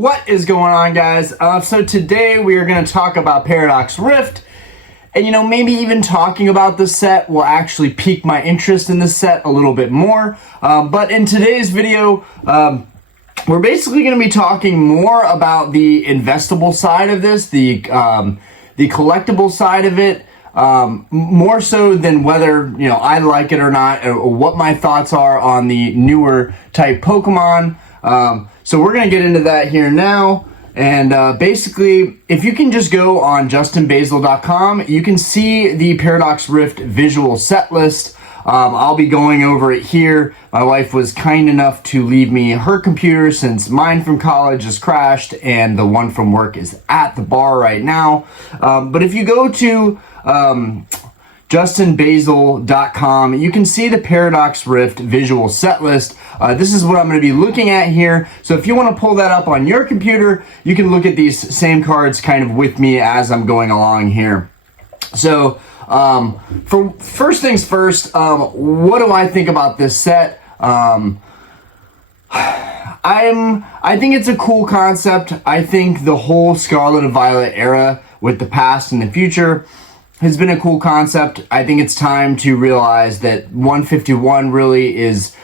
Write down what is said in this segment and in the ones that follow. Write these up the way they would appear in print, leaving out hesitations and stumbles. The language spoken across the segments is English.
What is going on, guys? So today we are going to talk about Paradox Rift, and maybe even talking about the set will actually pique my interest in the set a little bit more. But in today's video, we're basically going to be talking more about the investable side of this, the collectible side of it, more so than whether I like it or not, or what my thoughts are on the newer type Pokemon. So we're going to get into that here now. And basically, if you can just go on justinbasil.com, you can see the Paradox Rift visual set list. I'll be going over it here. My wife was kind enough to leave me her computer since mine from college has crashed and the one from work is at the bar right now. But if you go to justinbasil.com, you can see the Paradox Rift visual set list. This is what I'm going to be looking at here. So if you want to pull that up on your computer, you can look at these same cards kind of with me as I'm going along here. So for first things first, what do I think about this set? I think it's a cool concept. I think the whole Scarlet and Violet era with the past and the future has been a cool concept. I think it's time to realize that 151 really is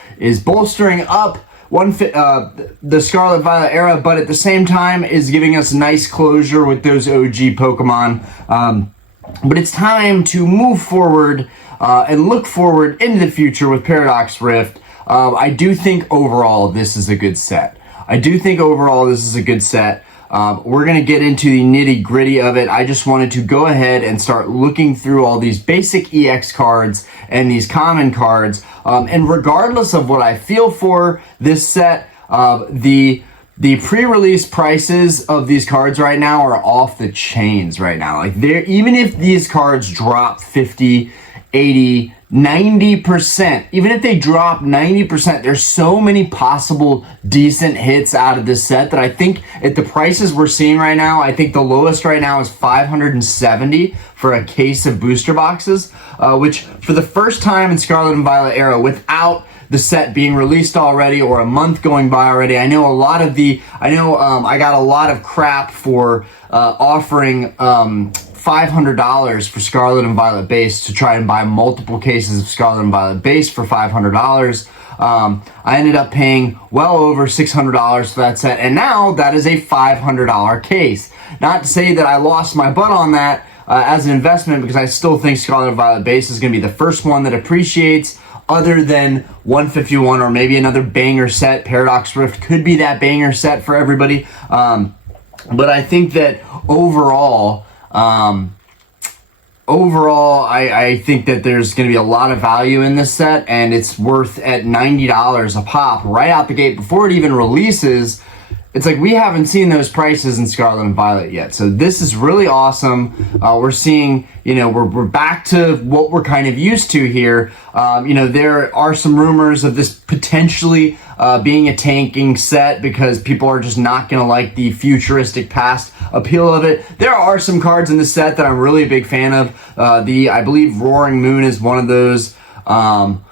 bolstering up the Scarlet Violet era, but at the same time is giving us nice closure with those OG Pokemon. But it's time to move forward and look forward into the future with Paradox Rift. I do think overall this is a good set. We're going to get into the nitty gritty of it. I just wanted to go ahead and start looking through all these basic EX cards and these common cards. And regardless of what I feel for this set, the pre-release prices of these cards right now are off the chains right now. Like, even if these cards drop 50, 80, 90%, even if they drop 90%, there's so many possible decent hits out of this set that I think at the prices we're seeing right now, I think the lowest right now is $570 for a case of booster boxes, which for the first time in Scarlet and Violet era, without the set being released already or a month going by already, I got a lot of crap for offering $500 for Scarlet and Violet base to try and buy multiple cases of Scarlet and Violet base for $500. I ended up paying well over $600 for that set, and now that is a $500 case. Not to say that I lost my butt on that as an investment, because I still think Scarlet and Violet base is going to be the first one that appreciates, other than 151 or maybe another banger set. Paradox Rift could be that banger set for everybody. But I think that overall, I think that there's going to be a lot of value in this set, and it's worth at $90 a pop right out the gate before it even releases. It's like we haven't seen those prices in Scarlet and Violet yet. So this is really awesome. We're seeing, we're back to what we're kind of used to here. There are some rumors of this potentially being a tanking set because people are just not going to like the futuristic past appeal of it. There are some cards in this set that I'm really a big fan of. I believe Roaring Moon is one of those. And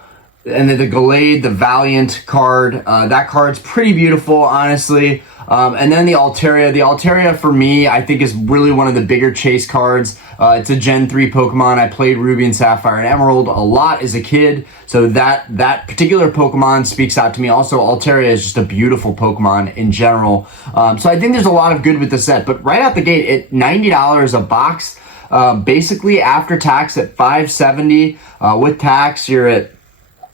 then the Gallade, the Valiant card, that card's pretty beautiful, honestly. And then the Altaria. The Altaria, for me, I think is really one of the bigger chase cards. It's a Gen 3 Pokemon. I played Ruby and Sapphire and Emerald a lot as a kid, so that particular Pokemon speaks out to me. Also, Altaria is just a beautiful Pokemon in general. So I think there's a lot of good with the set. But right out the gate, at $90 a box, basically after tax at $570. With tax, you're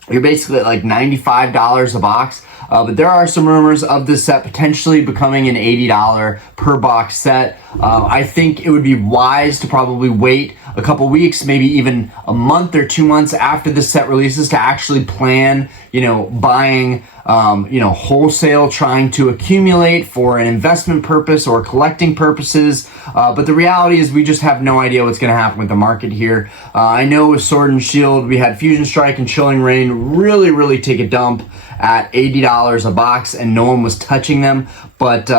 basically at like $95 a box. But there are some rumors of this set potentially becoming an $80 per box set. I think it would be wise to probably wait a couple weeks, maybe even a month or 2 months after this set releases to actually plan, buying, wholesale, trying to accumulate for an investment purpose or collecting purposes. But the reality is we just have no idea what's going to happen with the market here. I know with Sword and Shield, we had Fusion Strike and Chilling Reign really take a dump at $80 a box, and no one was touching them. But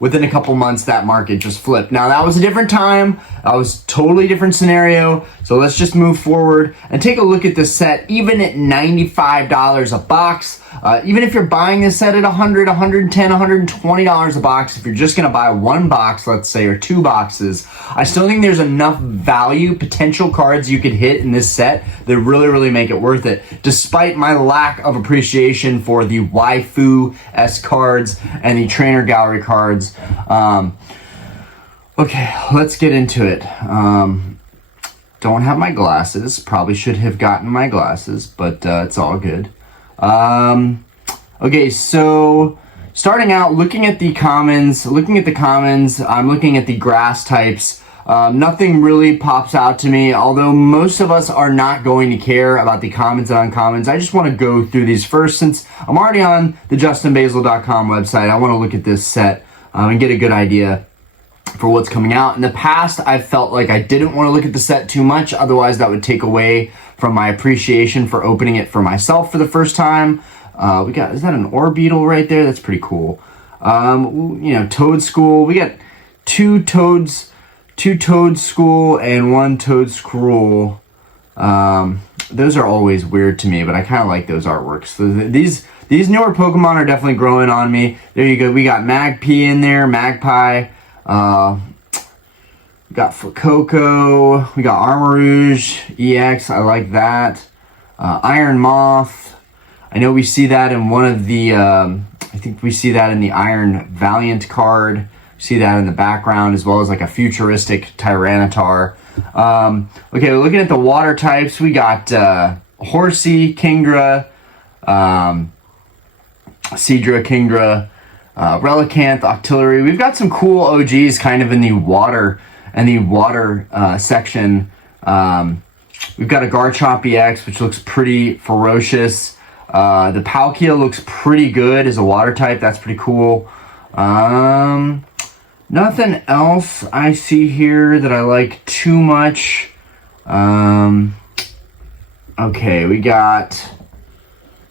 within a couple months, that market just flipped. Now, that was a different time. That was totally different scenario. So let's just move forward and take a look at this set, even at $95 a box. Even if you're buying this set at $100, $110, $120 a box, if you're just going to buy one box, let's say, or two boxes, I still think there's enough value, potential cards you could hit in this set that really make it worth it, despite my lack of appreciation for the waifu-esque cards and the trainer gallery cards. Okay, let's get into it. Don't have my glasses. Probably should have gotten my glasses, but it's all good. Okay, so starting out, looking at the commons, I'm looking at the grass types. Nothing really pops out to me, although most of us are not going to care about the commons and uncommons. I just want to go through these first, since I'm already on the justinbasil.com website. I want to look at this set and get a good idea for what's coming out. In the past, I felt like I didn't want to look at the set too much, otherwise that would take away from my appreciation for opening it for myself for the first time. We got, is that an ore beetle right there? That's pretty cool. You know, Toad School. We got two Toad School and one Toad Scroll. Those are always weird to me, but I kind of like those artworks. So these newer Pokemon are definitely growing on me. There you go. We got Magpie in there, Magpie. We got Fuecoco, we got Armarouge EX, I like that. Iron Moth, I know we see that in one of the, I think we see that in the Iron Valiant card. We see that in the background, as well as like a futuristic Tyranitar. Okay, we're looking at the water types. We got Horsey, Kingdra, Seadra, Kingdra, Relicanth, Octillery. We've got some cool OGs kind of in the water section. We've got a Garchomp EX, which looks pretty ferocious. The Palkia looks pretty good as a water type. That's pretty cool. Nothing else I see here that I like too much. Okay, we got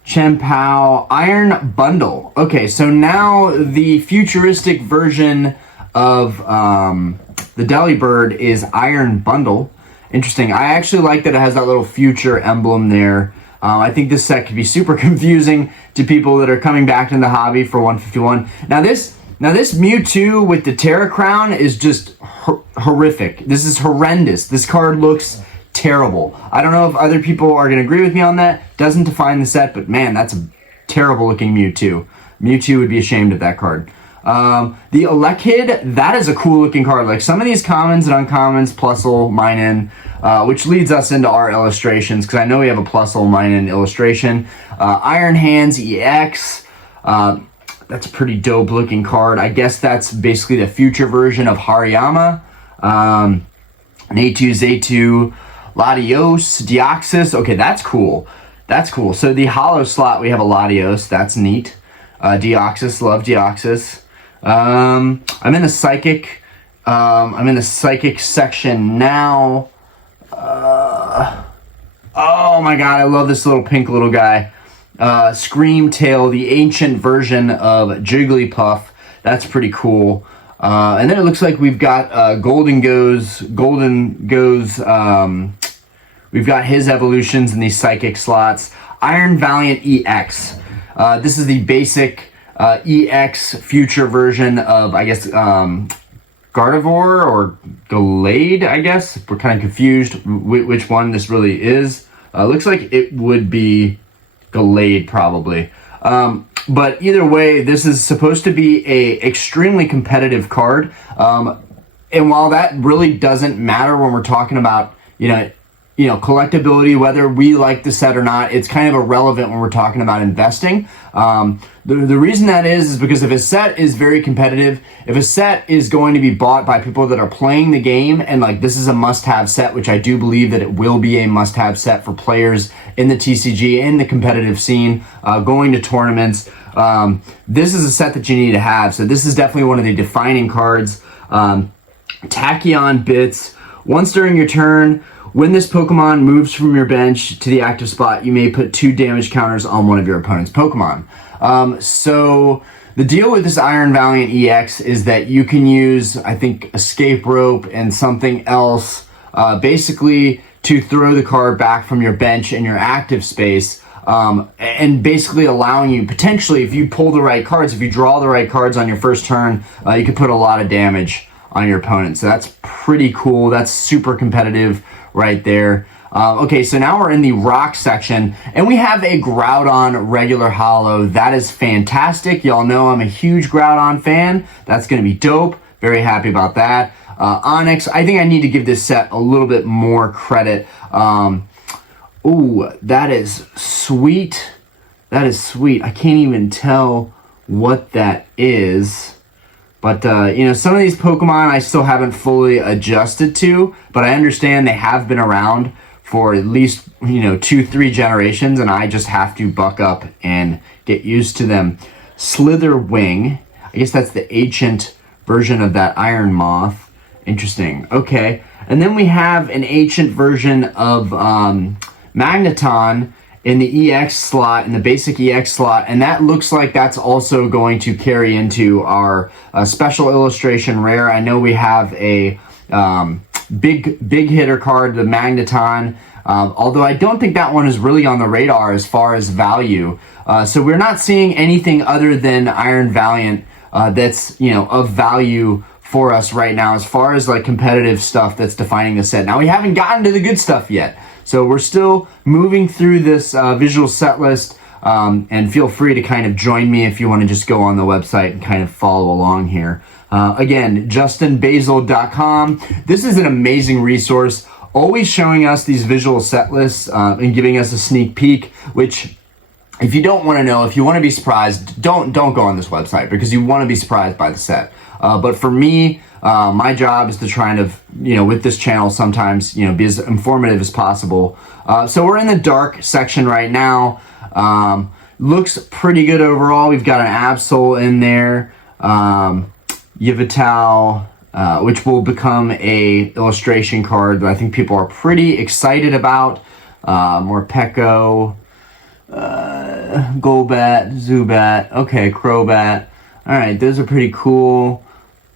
Chien-Pao Iron Bundle. Okay, so now the futuristic version of the Delibird is Iron Bundle. Interesting. I actually like that it has that little future emblem there. I think this set could be super confusing to people that are coming back into the hobby for 151. Now this Mewtwo with the Terra Crown is just horrific. This is horrendous. This card looks terrible. I don't know if other people are going to agree with me on that. Doesn't define the set, but man, that's a terrible looking Mewtwo. Mewtwo would be ashamed of that card. The Elekid, that is a cool looking card. Like some of these commons and uncommons, Plusle, Minun, which leads us into our illustrations, because I know we have a Plusle, Minun illustration. Iron Hands EX, that's a pretty dope looking card. I guess that's basically the future version of Hariyama. Natu, Zatu, Latios, Deoxys. Okay, that's cool. That's cool. So the hollow slot, we have a Latios. That's neat. Deoxys, love Deoxys. I'm in the psychic. I'm in the psychic section now. Oh my god, I love this little pink little guy. Screamtail, the ancient version of Jigglypuff. That's pretty cool. And then it looks like we've got Golden Goes. We've got his evolutions in these psychic slots. Iron Valiant EX. This is the basic EX future version of, I guess, Gardevoir or Gallade, I guess. We're kind of confused which one this really is. Looks like it would be Gallade, probably. But either way, this is supposed to be a extremely competitive card. And while that really doesn't matter when we're talking about, collectability, whether we like the set or not, it's kind of irrelevant when we're talking about investing. The reason that is because if a set is very competitive, if a set is going to be bought by people that are playing the game, and like this is a must-have set, which I do believe that it will be a must-have set for players in the TCG, in the competitive scene, going to tournaments, this is a set that you need to have. So this is definitely one of the defining cards. Tachyon Bits. Once during your turn, when this Pokemon moves from your bench to the active spot, you may put 2 damage counters on one of your opponent's Pokemon. So The deal with this Iron Valiant EX is that you can use, I think, escape rope and something else, basically to throw the card back from your bench and your active space, and basically allowing you, potentially, if you pull the right cards, if you draw the right cards on your first turn, you could put a lot of damage on your opponent. So that's pretty cool. That's super competitive right there. Okay, so now we're in the rock section, and we have a Groudon regular holo. That is fantastic. Y'all know I'm a huge Groudon fan. That's going to be dope. Very happy about that. Onyx, I think I need to give this set a little bit more credit. Ooh, that is sweet. That is sweet. I can't even tell what that is. But, you know, some of these Pokemon I still haven't fully adjusted to, but I understand they have been around for at least, you know, 2-3 generations, and I just have to buck up and get used to them. Slitherwing, I guess that's the ancient version of that Iron Moth. Interesting. Okay. And then we have an ancient version of Magneton in the EX slot, in the basic EX slot, and that looks like that's also going to carry into our special illustration rare. I know we have a big hitter card, the Magneton, although I don't think that one is really on the radar as far as value. So we're not seeing anything other than Iron Valiant that's, you know, of value for us right now as far as like competitive stuff that's defining the set. Now we haven't gotten to the good stuff yet, so we're still moving through this visual set list, and feel free to kind of join me if you want to just go on the website and kind of follow along here. Again, justinbasil.com. This is an amazing resource, always showing us these visual set lists and giving us a sneak peek, which, if you don't want to know, if you want to be surprised, don't go on this website, because you want to be surprised by the set. But for me, my job is to try and, you know, with this channel sometimes, you know, be as informative as possible. So we're in the dark section right now. Looks pretty good overall. We've got an Absol in there. Yveltal, which will become a illustration card that I think people are pretty excited about. Morpeko, Golbat, Zubat, okay, Crobat. All right, those are pretty cool.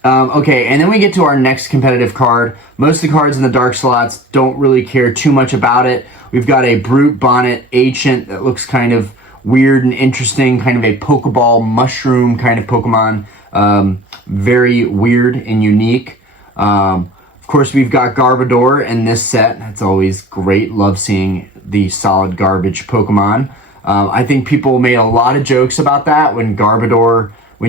Okay, and then we get to our next competitive card. Most of the cards in the dark slots don't really care too much about it. We've got a Brute Bonnet Ancient that looks kind of weird and interesting, kind of a Pokeball mushroom kind of Pokemon. Very weird and unique. Of course, we've got Garbodor in this set. That's always great. Love seeing the solid garbage Pokemon. I think people made a lot of jokes about that when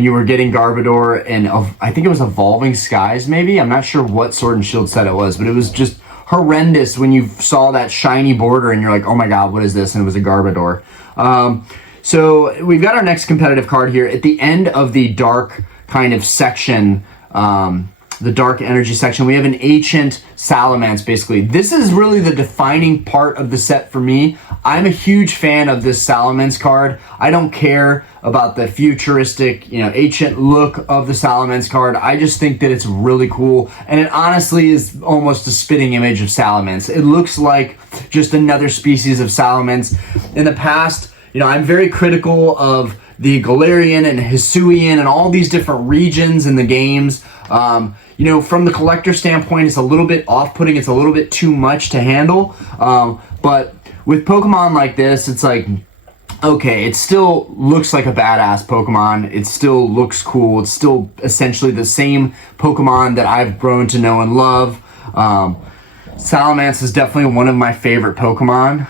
you were getting Garbodor, and I think it was Evolving Skies, maybe? I'm not sure what Sword and Shield set it was, but it was just horrendous when you saw that shiny border and you're like, oh my god, what is this? And it was a Garbodor. So we've got our next competitive card here. At the end of the dark kind of section, the dark energy section, we have an ancient Salamence, basically. This is really the defining part of the set for me. I'm a huge fan of this Salamence card. I don't care about the futuristic, you know, ancient look of the Salamence card. I just think that it's really cool, and it honestly is almost a spitting image of Salamence. It looks like just another species of Salamence. In the past, you know, I'm very critical of the Galarian and Hisuian and all these different regions in the games. You know, from the collector standpoint, it's a little bit off-putting. It's a little bit too much to handle. But with Pokemon like this, it's like, okay, it still looks like a badass Pokemon. It still looks cool. It's still essentially the same Pokemon that I've grown to know and love. Salamence is definitely one of my favorite Pokemon.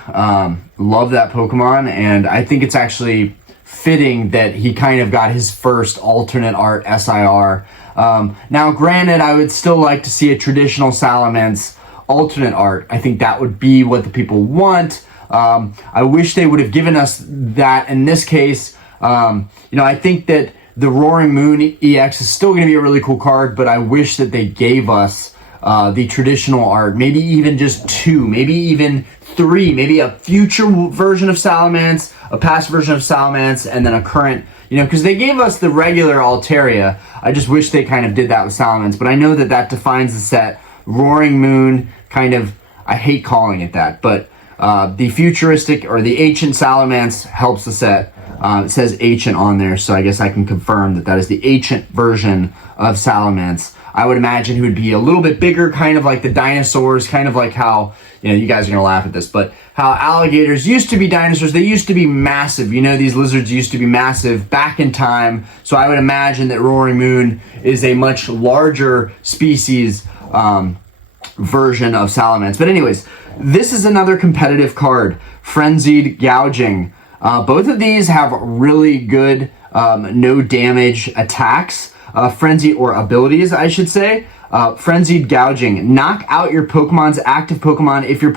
Love that Pokemon, and I think it's actually fitting that he kind of got his first alternate art SIR. Now, granted, I would still like to see a traditional Salamence alternate art. I think that would be what the people want. I wish they would have given us that in this case. You know, I think that the Roaring Moon EX is still going to be a really cool card, but I wish that they gave us the traditional art, maybe even just 2, maybe even 3, maybe a future version of Salamence, a past version of Salamence, and then a current, you know, because they gave us the regular Altaria. I just wish they kind of did that with Salamence, but I know that that defines the set. Roaring Moon, kind of, I hate calling it that, but the futuristic or the ancient Salamence helps the set. It says ancient on there, so I guess I can confirm that that is the ancient version of Salamence. I would imagine he would be a little bit bigger, kind of like the dinosaurs, kind of like how, you know, you guys are going to laugh at this, but how alligators used to be dinosaurs. They used to be massive. You know, these lizards used to be massive back in time. So I would imagine that Roaring Moon is a much larger species version of Salamence. But anyways, this is another competitive card, Frenzied Gouging. Both of these have really good no damage attacks. Frenzy or abilities, I should say. Frenzied Gouging. Knock out your Pokemon's active Pokemon. If your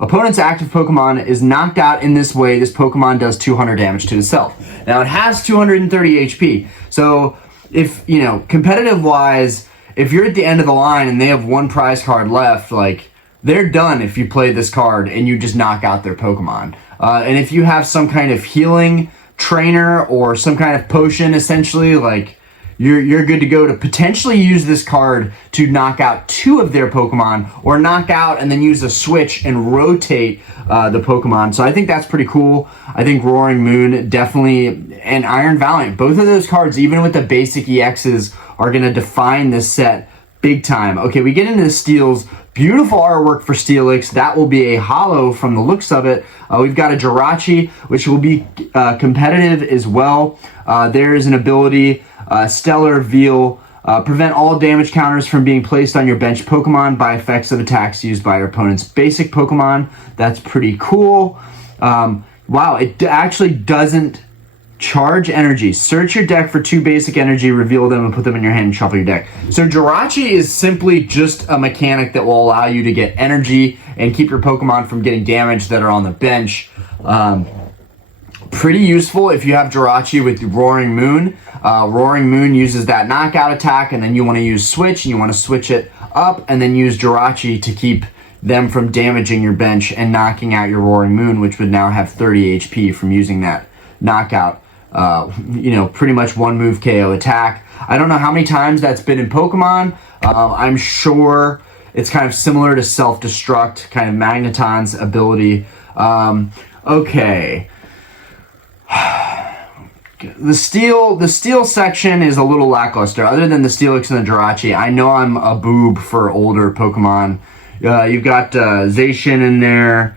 opponent's active Pokemon is knocked out in this way, this Pokemon does 200 damage to itself. Now it has 230 HP. So if, you know, competitive wise, if you're at the end of the line and they have one prize card left, like, they're done if you play this card and you just knock out their Pokemon. And if you have some kind of healing trainer or some kind of potion, essentially, like, you're good to go to potentially use this card to knock out 2 of their Pokemon, or knock out and then use a switch and rotate the Pokemon. So I think that's pretty cool. I think Roaring Moon definitely, and Iron Valiant, both of those cards, even with the basic EXs, are going to define this set big time. Okay, we get into the steals. Beautiful artwork for Steelix. That will be a holo from the looks of it. We've got a Jirachi, which will be competitive as well. There is an ability, Stellar Veil. Prevent all damage counters from being placed on your bench Pokemon by effects of attacks used by your opponent's basic Pokemon. That's pretty cool. Wow, it actually doesn't charge energy. Search your deck for 2 basic energy, reveal them, and put them in your hand and shuffle your deck. So Jirachi is simply just a mechanic that will allow you to get energy and keep your Pokemon from getting damage that are on the bench. Pretty useful if you have Jirachi with Roaring Moon. Roaring Moon uses that knockout attack, and then you want to use Switch, and you want to switch it up, and then use Jirachi to keep them from damaging your bench and knocking out your Roaring Moon, which would now have 30 HP from using that knockout. You know, pretty much one move KO attack. I don't know how many times that's been in Pokemon. I'm sure it's kind of similar to Self-Destruct, kind of Magneton's ability. Okay. The steel section is a little lackluster. Other than the Steelix and the Jirachi, I know I'm a boob for older Pokemon. You've got Zacian in there.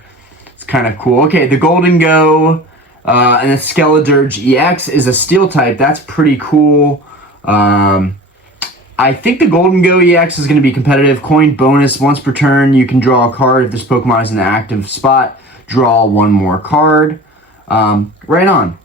It's kind of cool. Okay, the Golden Go and the Skeledirge EX is a steel type. That's pretty cool. I think the Golden Go EX is going to be competitive. Coin bonus. Once per turn, you can draw a card. If this Pokemon is in an active spot, draw 1 more card. Right on.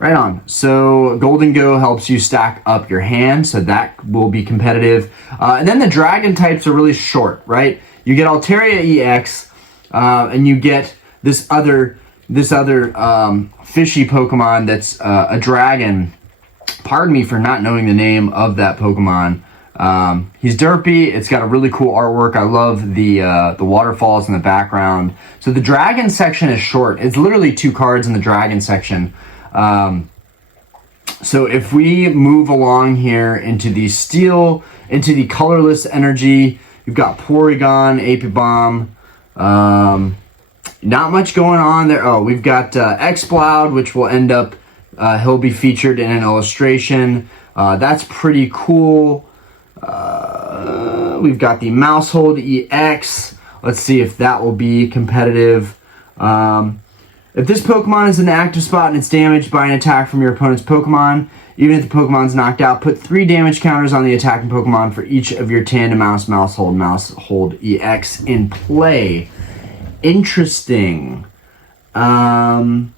Right on. So Golden Go helps you stack up your hand, so that will be competitive. And then the Dragon types are really short, right? You get Altaria EX, and you get this other fishy Pokemon that's a dragon. Pardon me for not knowing the name of that Pokemon. He's derpy. It's got a really cool artwork. I love the waterfalls in the background. So the dragon section is short. It's literally 2 cards in the dragon section. So if we move along here into the steel, into the colorless energy, you've got Porygon, Apibomb. Not much going on there. Oh, we've got Exploud, which will end up, he'll be featured in an illustration. That's pretty cool. We've got the Mousehold EX. Let's see if that will be competitive. If this Pokemon is in an active spot and it's damaged by an attack from your opponent's Pokemon, even if the Pokemon's knocked out, put 3 damage counters on the attacking Pokemon for each of your Tandem Mouse, Mousehold EX in play. Interesting. Pokemon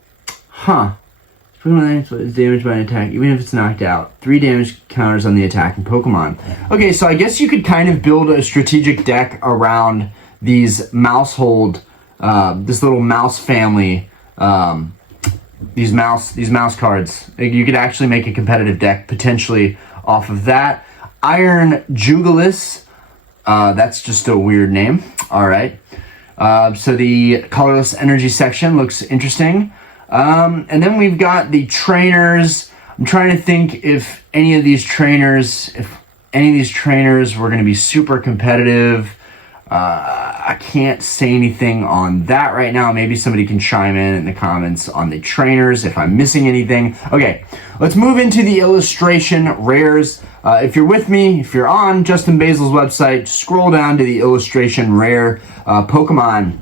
is damaged by an attack, even if it's knocked out. 3 damage counters on the attacking Pokemon. Okay, so I guess you could kind of build a strategic deck around these Mousehold, this little mouse family, these mouse cards. You could actually make a competitive deck potentially off of that. Iron Jugulis, that's just a weird name. All right. So the colorless energy section looks interesting. And then we've got the trainers. I'm trying to think if any of these trainers were going to be super competitive. I can't say anything on that right now. Maybe somebody can chime in the comments on the trainers if I'm missing anything. Okay, let's move into the illustration rares. If you're with me, if you're on Justin Basil's website, scroll down to the illustration rare Pokemon.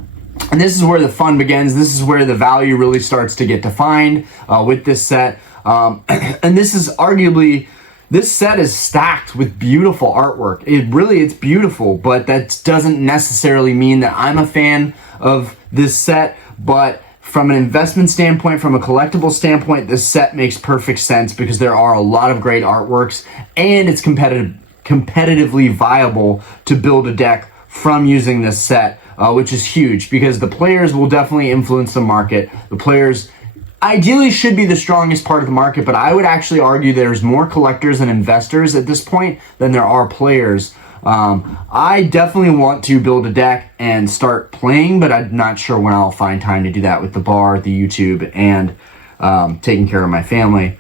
And this is where the fun begins. This is where the value really starts to get defined with this set. And this is arguably, this set is stacked with beautiful artwork. It's beautiful, but that doesn't necessarily mean that I'm a fan of this set. But from an investment standpoint, from a collectible standpoint, this set makes perfect sense because there are a lot of great artworks and it's competitively viable to build a deck from using this set, which is huge because the players will definitely influence the market. The players ideally should be the strongest part of the market, but I would actually argue there's more collectors and investors at this point than there are players. I definitely want to build a deck and start playing, but I'm not sure when I'll find time to do that with the bar, the YouTube, and taking care of my family.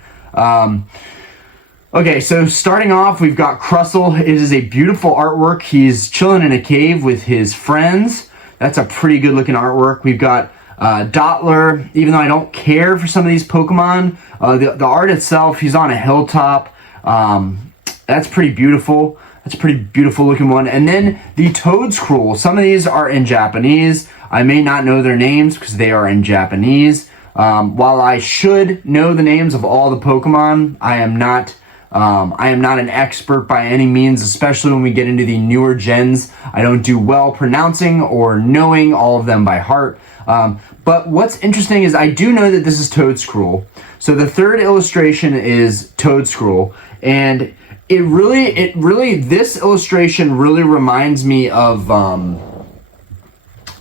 Okay, so starting off, we've got Crustle. It is a beautiful artwork. He's chilling in a cave with his friends. That's a pretty good looking artwork. We've got Dottler. Even though I don't care for some of these Pokemon, the art itself, he's on a hilltop. That's pretty beautiful. That's a pretty beautiful looking one. And then the Toedscruel. Some of these are in Japanese. I may not know their names because they are in Japanese. While I should know the names of all the Pokemon, I am not an expert by any means, especially when we get into the newer gens. I don't do well pronouncing or knowing all of them by heart. But what's interesting is I do know that this is Toedscruel. So the third illustration is Toedscruel, and it really, this illustration really reminds me of,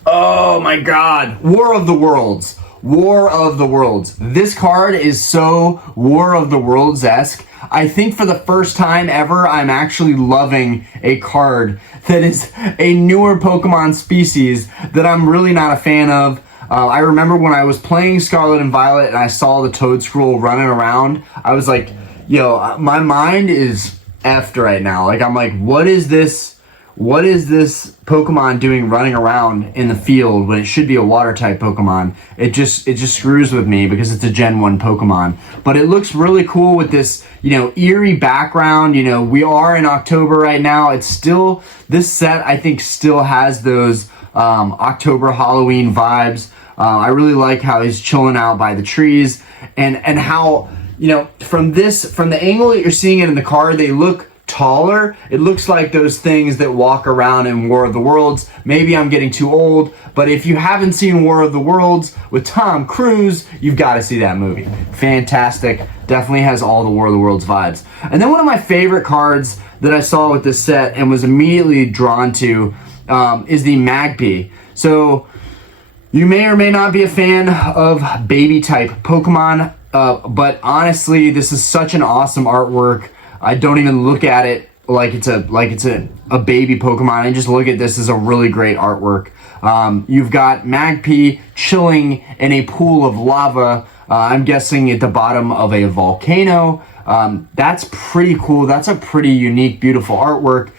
oh my God, War of the Worlds. War of the Worlds. This card is so War of the Worlds-esque. I think for the first time ever, I'm actually loving a card that is a newer Pokemon species that I'm really not a fan of. I remember when I was playing Scarlet and Violet and I saw the Toedscruel running around, I was like, yo, my mind is effed right now. Like, I'm like, what is this Pokemon doing running around in the field when it should be a water type Pokemon? It just screws with me because it's a Gen 1 Pokemon. But it looks really cool with this, eerie background. We are in October right now. It's still, this set I think still has those October Halloween vibes. I really like how he's chilling out by the trees and how, from the angle that you're seeing it in the card, they look taller. It looks like those things that walk around in War of the Worlds. Maybe I'm getting too old, but if you haven't seen War of the Worlds with Tom Cruise, you've got to see that movie. Fantastic. Definitely has all the War of the Worlds vibes. And then one of my favorite cards that I saw with this set and was immediately drawn to is the Magpie. So you may or may not be a fan of baby type Pokemon, but honestly, this is such an awesome artwork. I don't even look at it like it's a baby Pokemon. I just look at this as a really great artwork. You've got Magpie chilling in a pool of lava. I'm guessing at the bottom of a volcano. That's pretty cool. That's a pretty unique, beautiful artwork.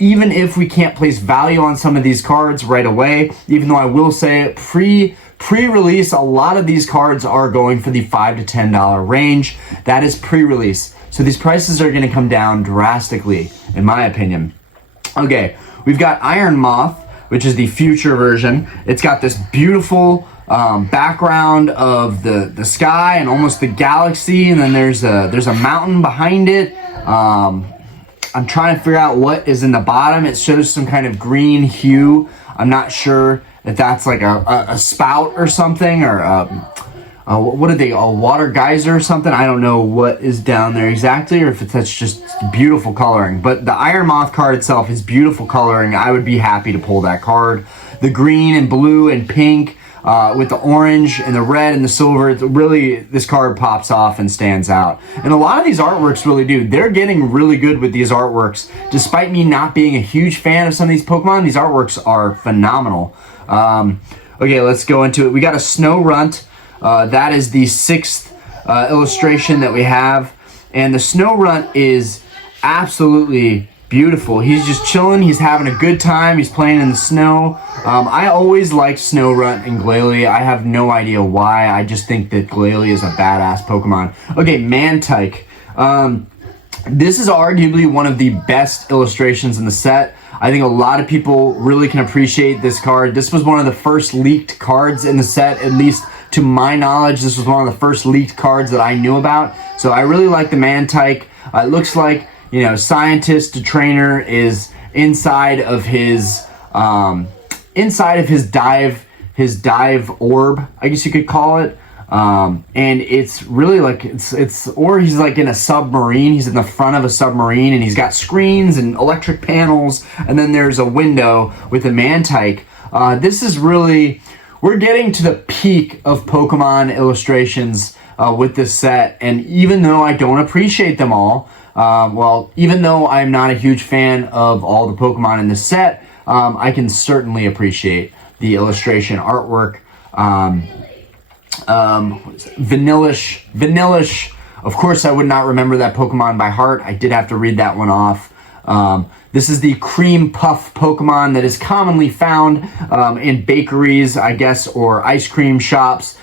Even if we can't place value on some of these cards right away, even though I will say pre-release, a lot of these cards are going for the $5 to $10 range. That is pre-release. So these prices are going to come down drastically, in my opinion. Okay, we've got Iron Moth, which is the future version. It's got this beautiful background of the sky and almost the galaxy, and then there's a mountain behind it. I'm trying to figure out what is in the bottom. It shows some kind of green hue. I'm not sure if that's like a spout or something, or what are they, a water geyser or something? I don't know what is down there exactly, or if that's just beautiful coloring. But the Iron Moth card itself is beautiful coloring. I would be happy to pull that card. The green and blue and pink with the orange and the red and the silver, this card pops off and stands out. And a lot of these artworks really do. They're getting really good with these artworks. Despite me not being a huge fan of some of these Pokemon, these artworks are phenomenal. Okay, let's go into it. We got a Snow Runt. That is the 6th illustration that we have. And the Snow Runt is absolutely Beautiful. He's just chilling. He's having a good time. He's playing in the snow. I always liked Snorunt and Glalie. I have no idea why. I just think that Glalie is a badass Pokemon. Okay, Mantike. This is arguably one of the best illustrations in the set. I think a lot of people really can appreciate this card. This was one of the first leaked cards in the set, at least to my knowledge. This was one of the first leaked cards that I knew about. So I really like the Mantike. It looks like, you know, scientist to trainer is inside of his dive orb, I guess you could call it. And it's really like or he's like in a submarine. He's in the front of a submarine, and he's got screens and electric panels, and then there's a window with the Mantike. This is really, we're getting to the peak of Pokemon illustrations with this set, and even though I don't appreciate them all, even though I'm not a huge fan of all the Pokemon in this set, I can certainly appreciate the illustration artwork. Vanillish. Of course, I would not remember that Pokemon by heart. I did have to read that one off. This is the cream puff Pokemon that is commonly found in bakeries, I guess, or ice cream shops.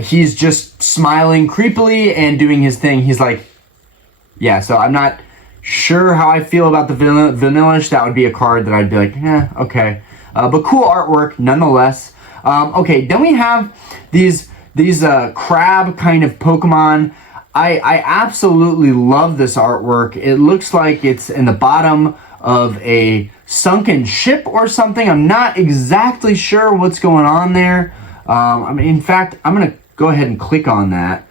He's just smiling creepily and doing his thing. He's like, yeah, so I'm not sure how I feel about the Vanillish. That would be a card that I'd be like, okay. But cool artwork nonetheless. Okay, then we have these crab kind of Pokemon. I absolutely love this artwork. It looks like it's in the bottom of a sunken ship or something. I'm not exactly sure what's going on there. In fact, I'm going to go ahead and click on that.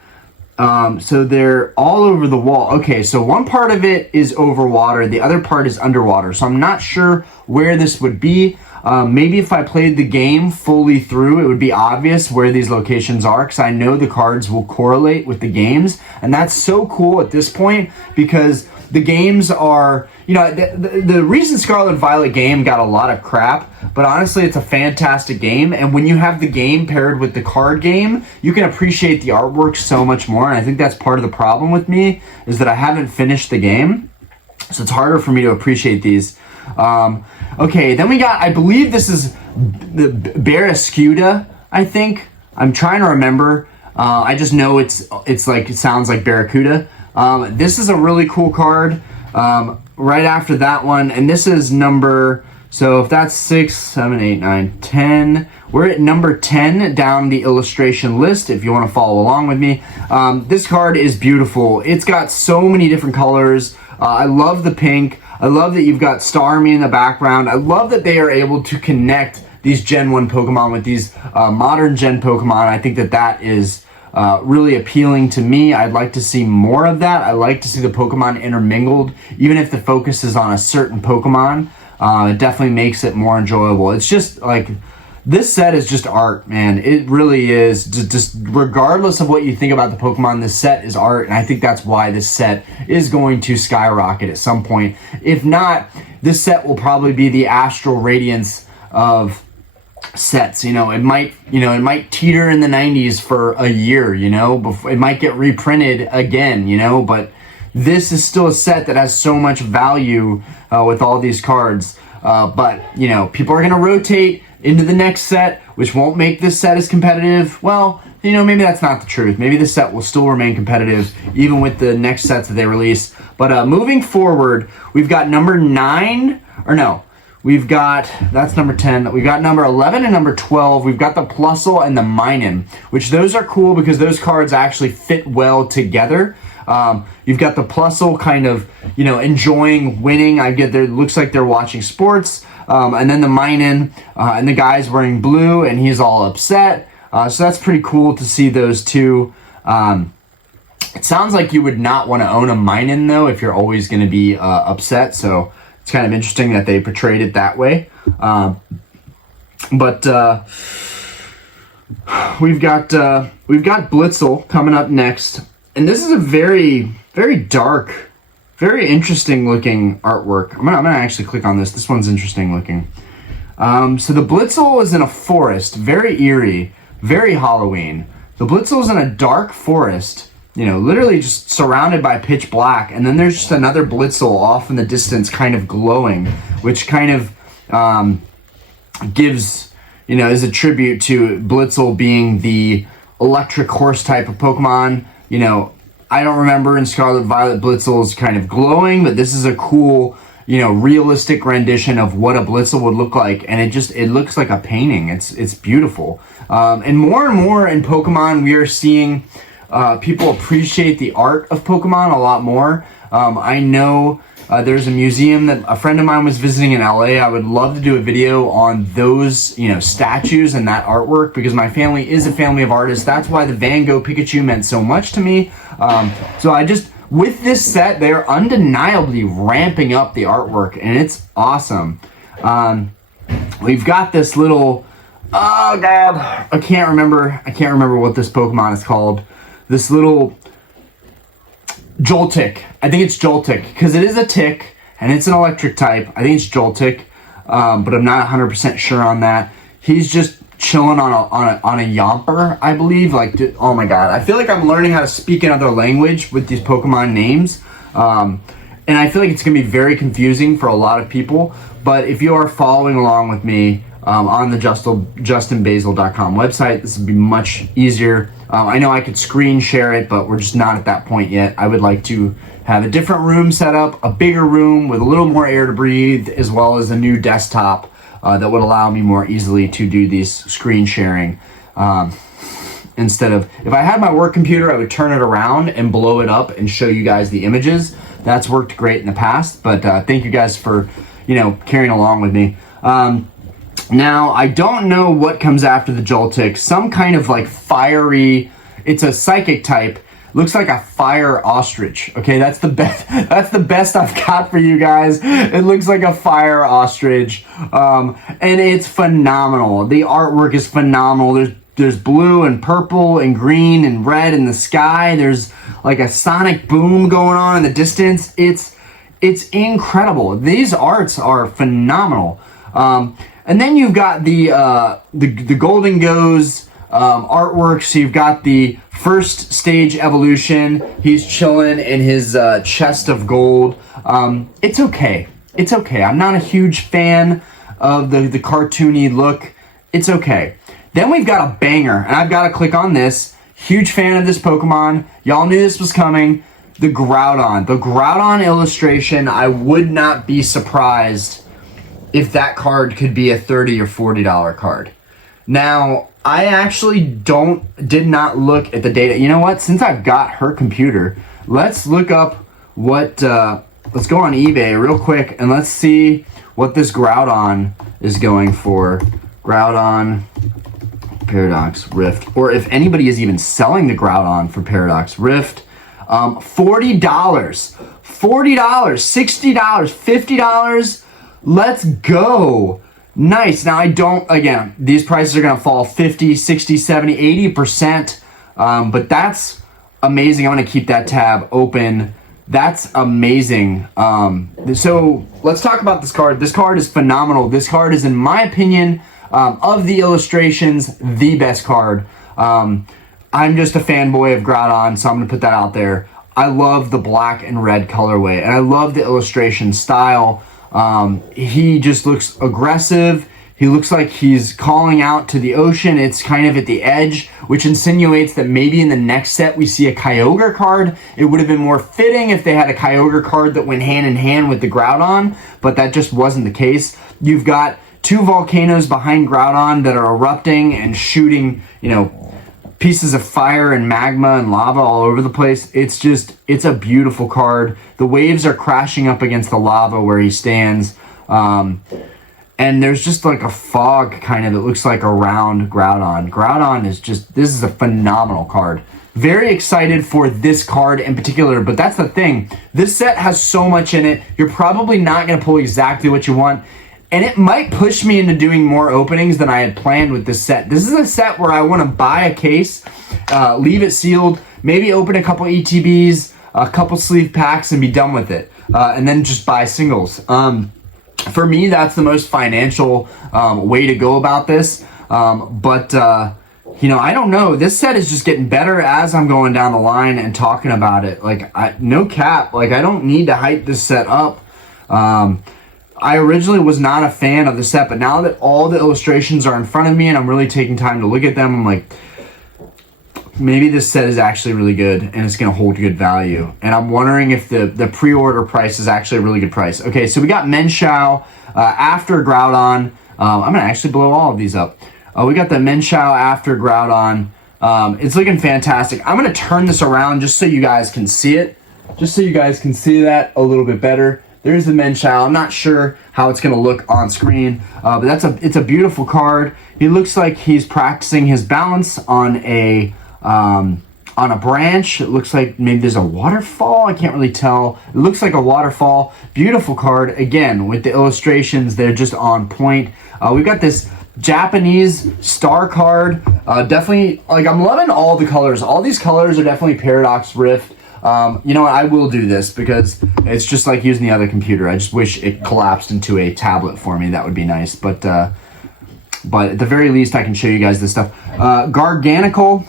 So they're all over the wall. Okay, so one part of it is over water, the other part is underwater. So I'm not sure where this would be. Maybe if I played the game fully through, it would be obvious where these locations are, because I know the cards will correlate with the games. And that's so cool at this point, because the games are, you know, the recent Scarlet Violet game got a lot of crap, but honestly, it's a fantastic game. And when you have the game paired with the card game, you can appreciate the artwork so much more. And I think that's part of the problem with me, is that I haven't finished the game. So it's harder for me to appreciate these. Okay, then we got, I believe this is the Barraskewda, I think. I'm trying to remember. I just know it's like, it sounds like Barracuda. This is a really cool card. Right after that one, and this is number, so if that's 6, 7, 8, 9, 10, we're at number 10 down the illustration list if you want to follow along with me. This card is beautiful. It's got so many different colors. I love the pink. I love that you've got Starmie in the background. I love that they are able to connect these Gen 1 Pokemon with these modern Gen Pokemon. I think that is really appealing to me. I'd like to see more of that. I like to see the Pokemon intermingled, even if the focus is on a certain Pokemon. It definitely makes it more enjoyable. It's just like, this set is just art, man. It really is. Just regardless of what you think about the Pokemon, this set is art, and I think that's why this set is going to skyrocket at some point. If not, this set will probably be the Astral Radiance of sets. It might teeter in the 90s for a year, before it might get reprinted again, but this is still a set that has so much value with all these cards. But people are going to rotate into the next set, which won't make this set as competitive. Well, maybe that's not the truth. Maybe this set will still remain competitive even with the next sets that they release. But moving forward, we've got number 9, or no, that's number 10. We've got number 11 and number 12. We've got the Plusle and the Minun, which those are cool because those cards actually fit well together. You've got the Plusle kind of, enjoying winning. It looks like they're watching sports. And then the Minun, and the guy's wearing blue and he's all upset. So that's pretty cool to see those two. It sounds like you would not want to own a Minun though if you're always going to be upset. So it's kind of interesting that they portrayed it that way. But we've got Blitzle coming up next. And this is a very, very dark, very interesting looking artwork. I'm gonna actually click on this. This one's interesting looking. So the Blitzle is in a forest, very eerie, very Halloween. The Blitzle is in a dark forest. literally just surrounded by pitch black. And then there's just another Blitzel off in the distance kind of glowing, which kind of gives, is a tribute to Blitzel being the electric horse type of Pokemon. I don't remember in Scarlet Violet Blitzel's kind of glowing, but this is a cool, realistic rendition of what a Blitzel would look like. And it looks like a painting. It's beautiful. And more in Pokemon, we are seeing people appreciate the art of Pokemon a lot more. I know there's a museum that a friend of mine was visiting in LA. I would love to do a video on those, statues and that artwork, because my family is a family of artists. That's why the Van Gogh Pikachu meant so much to me. With this set, they're undeniably ramping up the artwork, and it's awesome. We've got this little, oh god, I can't remember what this Pokemon is called. This little Joltik. I think it's Joltik, because it is a tick, and it's an electric type. I think it's Joltik, but I'm not 100% sure on that. He's just chilling on a Yomper, I believe. Oh my god, I feel like I'm learning how to speak another language with these Pokemon names, and I feel like it's gonna be very confusing for a lot of people. But if you are following along with me on the justinbasil.com website, this would be much easier. I know I could screen share it, but we're just not at that point yet. I would like to have a different room set up, a bigger room with a little more air to breathe, as well as a new desktop that would allow me more easily to do these screen sharing. Instead of, if I had my work computer, I would turn it around and blow it up and show you guys the images. That's worked great in the past, but thank you guys for, carrying along with me. Now, I don't know what comes after the Joltik. Some kind of fiery, it's a psychic type. Looks like a fire ostrich. Okay, that's the best. That's the best I've got for you guys. It looks like a fire ostrich, and it's phenomenal. The artwork is phenomenal. There's blue and purple and green and red in the sky. There's like a sonic boom going on in the distance. It's incredible. These arts are phenomenal. And then you've got the Golden Goes artwork. So you've got the first stage evolution. He's chilling in his chest of gold. It's okay. It's okay. I'm not a huge fan of the cartoony look. It's okay. Then we've got a banger, and I've got to click on this. Huge fan of this Pokemon. Y'all knew this was coming. The Groudon. The Groudon illustration, I would not be surprised if that card could be a $30 or $40 card. Now, I actually did not look at the data. You know what? Since I've got her computer, let's look up what, let's go on eBay real quick and let's see what this Groudon is going for. Groudon Paradox Rift, or if anybody is even selling the Groudon for Paradox Rift. $40, $60, $50. Let's go. Nice. Now again, these prices are going to fall 50, 60, 70, 80%. But that's amazing. I'm going to keep that tab open. That's amazing. So let's talk about this card. This card is phenomenal. This card is, in my opinion, of the illustrations, the best card. I'm just a fanboy of Groudon, so I'm going to put that out there. I love the black and red colorway, and I love the illustration style. He just looks aggressive. He looks like he's calling out to the ocean. It's kind of at the edge, which insinuates that maybe in the next set we see a Kyogre card. It would have been more fitting if they had a Kyogre card that went hand in hand with the Groudon, but that just wasn't the case. You've got two volcanoes behind Groudon that are erupting and shooting, pieces of fire and magma and lava all over the place. It's a beautiful card. The waves are crashing up against the lava where he stands. And there's just like a fog kind of that looks like around Groudon. Groudon is this is a phenomenal card. Very excited for this card in particular, but that's the thing. This set has so much in it. You're probably not going to pull exactly what you want. And it might push me into doing more openings than I had planned with this set. This is a set where I want to buy a case, leave it sealed, maybe open a couple ETBs, a couple sleeve packs, and be done with it. And then just buy singles. For me, that's the most financial way to go about this. But you know, I don't know. This set is just getting better as I'm going down the line and talking about it. Like, no cap. Like, I don't need to hype this set up. I originally was not a fan of the set, but now that all the illustrations are in front of me and I'm really taking time to look at them, I'm like, maybe this set is actually really good and it's going to hold good value. And I'm wondering if the pre-order price is actually a really good price. Okay, so we got Menshao after Groudon. I'm going to actually blow all of these up. We got the Menshao after Groudon. It's looking fantastic. I'm going to turn this around just so you guys can see it. Just so you guys can see that a little bit better. There's the Menshao. I'm not sure how it's going to look on screen, but it's a beautiful card. He looks like he's practicing his balance on a branch. It looks like maybe there's a waterfall. I can't really tell. It looks like a waterfall. Beautiful card. Again, with the illustrations, they're just on point. We've got this Japanese star card. Definitely, like, I'm loving all the colors. All these colors are definitely Paradox Rift. You know what, I will do this because it's just like using the other computer. I just wish it collapsed into a tablet for me. That would be nice. But at the very least, I can show you guys this stuff. Garganical.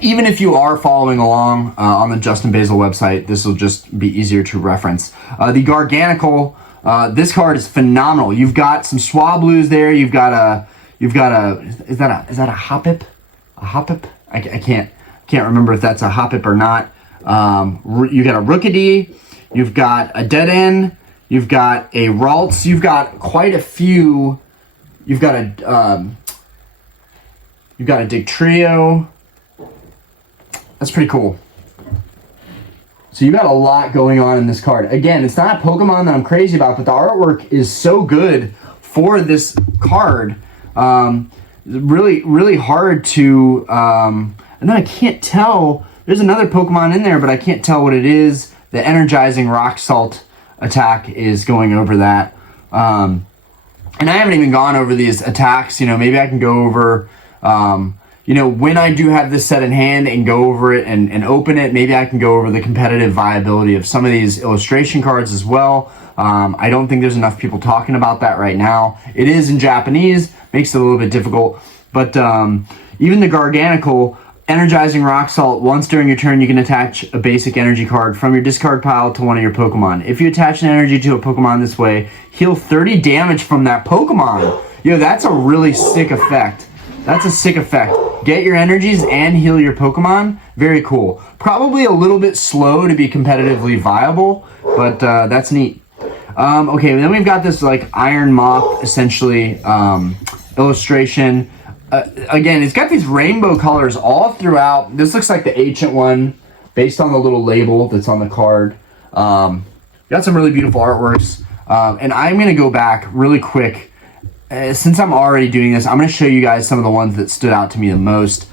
Even if you are following along on the Justin Basil website, this will just be easier to reference. The Garganical, this card is phenomenal. You've got some Swablues there. You've got a is that a Hoppip? A Hoppip? I can't remember if that's a Hoppip or not. You got a Rookidee. You've got a Dead End. You've got a Ralts. You've got quite a few. You've got a Dictrio. That's pretty cool. So you got a lot going on in this card. Again, it's not a Pokemon that I'm crazy about, but the artwork is so good for this card. Really, really hard to... and then I can't tell... There's another Pokemon in there, but I can't tell what it is. The Energizing Rock Salt attack is going over that. And I haven't even gone over these attacks. You know, maybe I can go over... you know, when I do have this set in hand and go over it and open it, maybe I can go over the competitive viability of some of these illustration cards as well. I don't think there's enough people talking about that right now. It is in Japanese, makes it a little bit difficult. But even the Garganical, Energizing Rock Salt, once during your turn you can attach a basic energy card from your discard pile to one of your Pokemon. If you attach an energy to a Pokemon this way, heal 30 damage from that Pokemon. Yo, that's a really sick effect. That's a sick effect. Get your energies and heal your Pokemon. Very cool. Probably a little bit slow to be competitively viable, but that's neat. Okay, then we've got this like Iron Moth, essentially, illustration. Again, it's got these rainbow colors all throughout. This looks like the ancient one, based on the little label that's on the card. Got some really beautiful artworks. And I'm going to go back really quick. Since I'm already doing this, I'm going to show you guys some of the ones that stood out to me the most.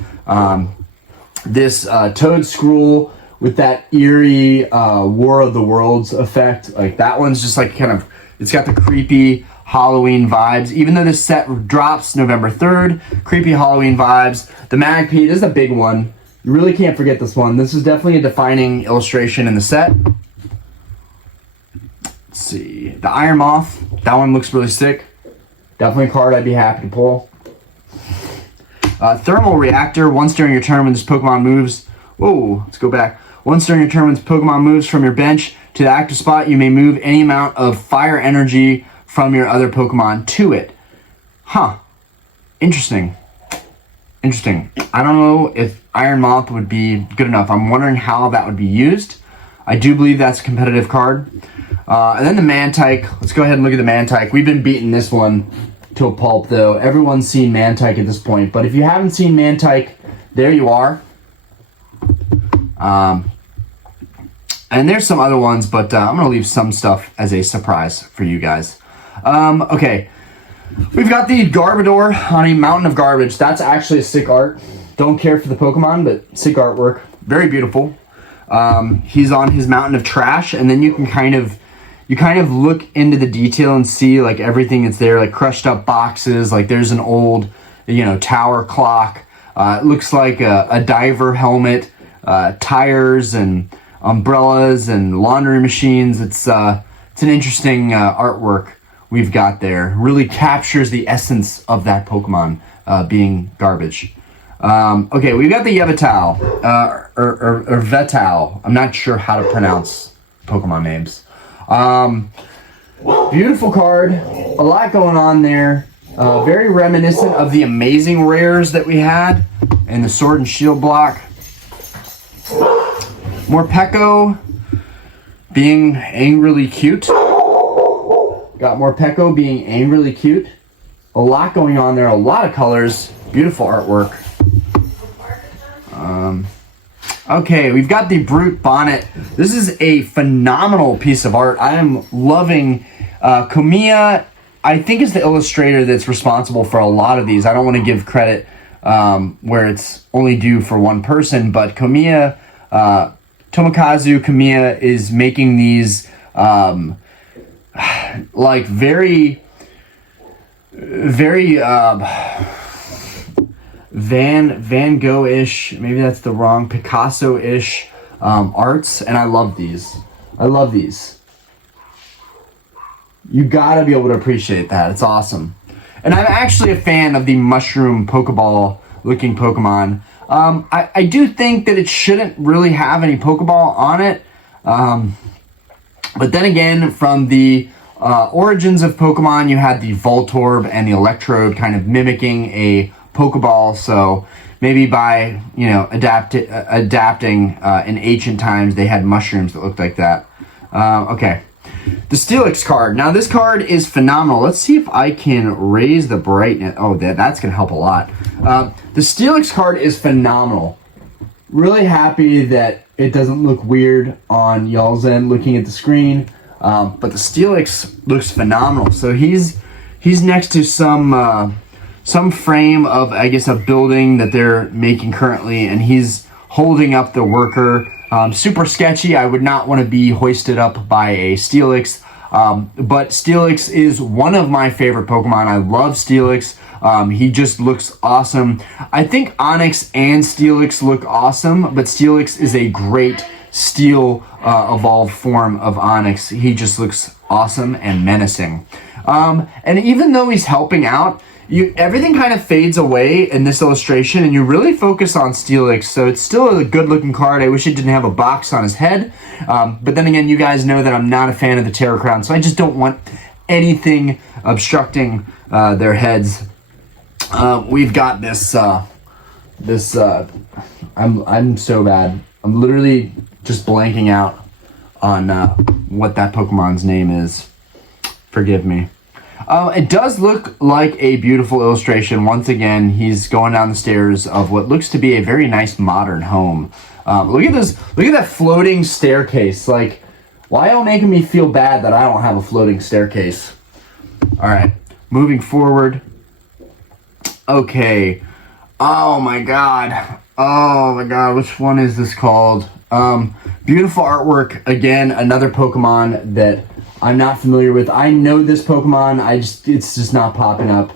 This Toad Scroll with that eerie War of the Worlds effect. Like, that one's just like kind of, it's got the creepy Halloween vibes. Even though this set drops November 3rd, creepy Halloween vibes. The Magpie, this is a big one. You really can't forget this one. This is definitely a defining illustration in the set. Let's see. The Iron Moth, that one looks really sick. Definitely a card I'd be happy to pull. Thermal Reactor. Once during your turn when this Pokemon moves... Whoa, let's go back. Once during your turn when this Pokemon moves from your bench to the active spot, you may move any amount of fire energy from your other Pokemon to it. Huh. Interesting. Interesting. I don't know if Iron Moth would be good enough. I'm wondering how that would be used. I do believe that's a competitive card. And then the Mantike. Let's go ahead and look at the Mantike. We've been beating this one to a pulp, though. Everyone's seen Mantike at this point. But if you haven't seen Mantike, there you are. And there's some other ones, but I'm going to leave some stuff as a surprise for you guys. Okay. We've got the Garbodor on a mountain of garbage. That's actually a sick art. Don't care for the Pokemon, but sick artwork. Very beautiful. He's on his mountain of trash, and then you kind of look into the detail and see like everything that's there, like crushed up boxes. Like there's an old, tower clock. It looks like a diver helmet, tires and umbrellas and laundry machines. It's an interesting artwork we've got there. Really captures the essence of that Pokemon being garbage. Okay, we've got the Yveltal, or Vetal. I'm not sure how to pronounce Pokemon names. Beautiful card. A lot going on there. Very reminiscent of the amazing rares that we had in the Sword and Shield block. Morpeko being angrily cute. Got Morpeko being angrily cute. A lot going on there. A lot of colors. Beautiful artwork. Okay, we've got the Brute Bonnet. This is a phenomenal piece of art. I am loving Kamiya. I think is the illustrator that's responsible for a lot of these. I don't want to give credit where it's only due for one person, but Kamiya, Tomokazu Kamiya is making these like very Van Gogh-ish, maybe that's the wrong, Picasso-ish arts, and I love these. I love these. You gotta be able to appreciate that. It's awesome. And I'm actually a fan of the mushroom Pokeball looking Pokemon. I do think that it shouldn't really have any Pokeball on it. But then again, from the origins of Pokemon, you had the Voltorb and the Electrode kind of mimicking a Pokeball, so maybe by adapting in ancient times, they had mushrooms that looked like that. Okay, the Steelix card. Now this card is phenomenal. Let's see if I can raise the brightness. Oh, that's gonna help a lot. The Steelix card is phenomenal. Really happy that it doesn't look weird on y'all's end looking at the screen, but the Steelix looks phenomenal. So he's next to some frame of, I guess, a building that they're making currently, and he's holding up the worker. Super sketchy. I would not want to be hoisted up by a Steelix, but Steelix is one of my favorite Pokemon. I love Steelix. He just looks awesome. I think Onix and Steelix look awesome, but Steelix is a great steel evolved form of Onix. He just looks awesome and menacing. And even though he's helping out, everything kind of fades away in this illustration, and you really focus on Steelix, so it's still a good-looking card. I wish it didn't have a box on his head, but then again, you guys know that I'm not a fan of the Terror Crown, so I just don't want anything obstructing their heads. We've got this. I'm so bad. I'm literally just blanking out on what that Pokemon's name is. Forgive me. It does look like a beautiful illustration. Once again, he's going down the stairs of what looks to be a very nice modern home. Look at this. Look at that floating staircase. Like, why are you making me feel bad that I don't have a floating staircase? All right, moving forward. Okay. Oh my god. Oh my god. Which one is this called? Beautiful artwork. Again, another Pokemon that I'm not familiar with. I know this Pokemon. It's just not popping up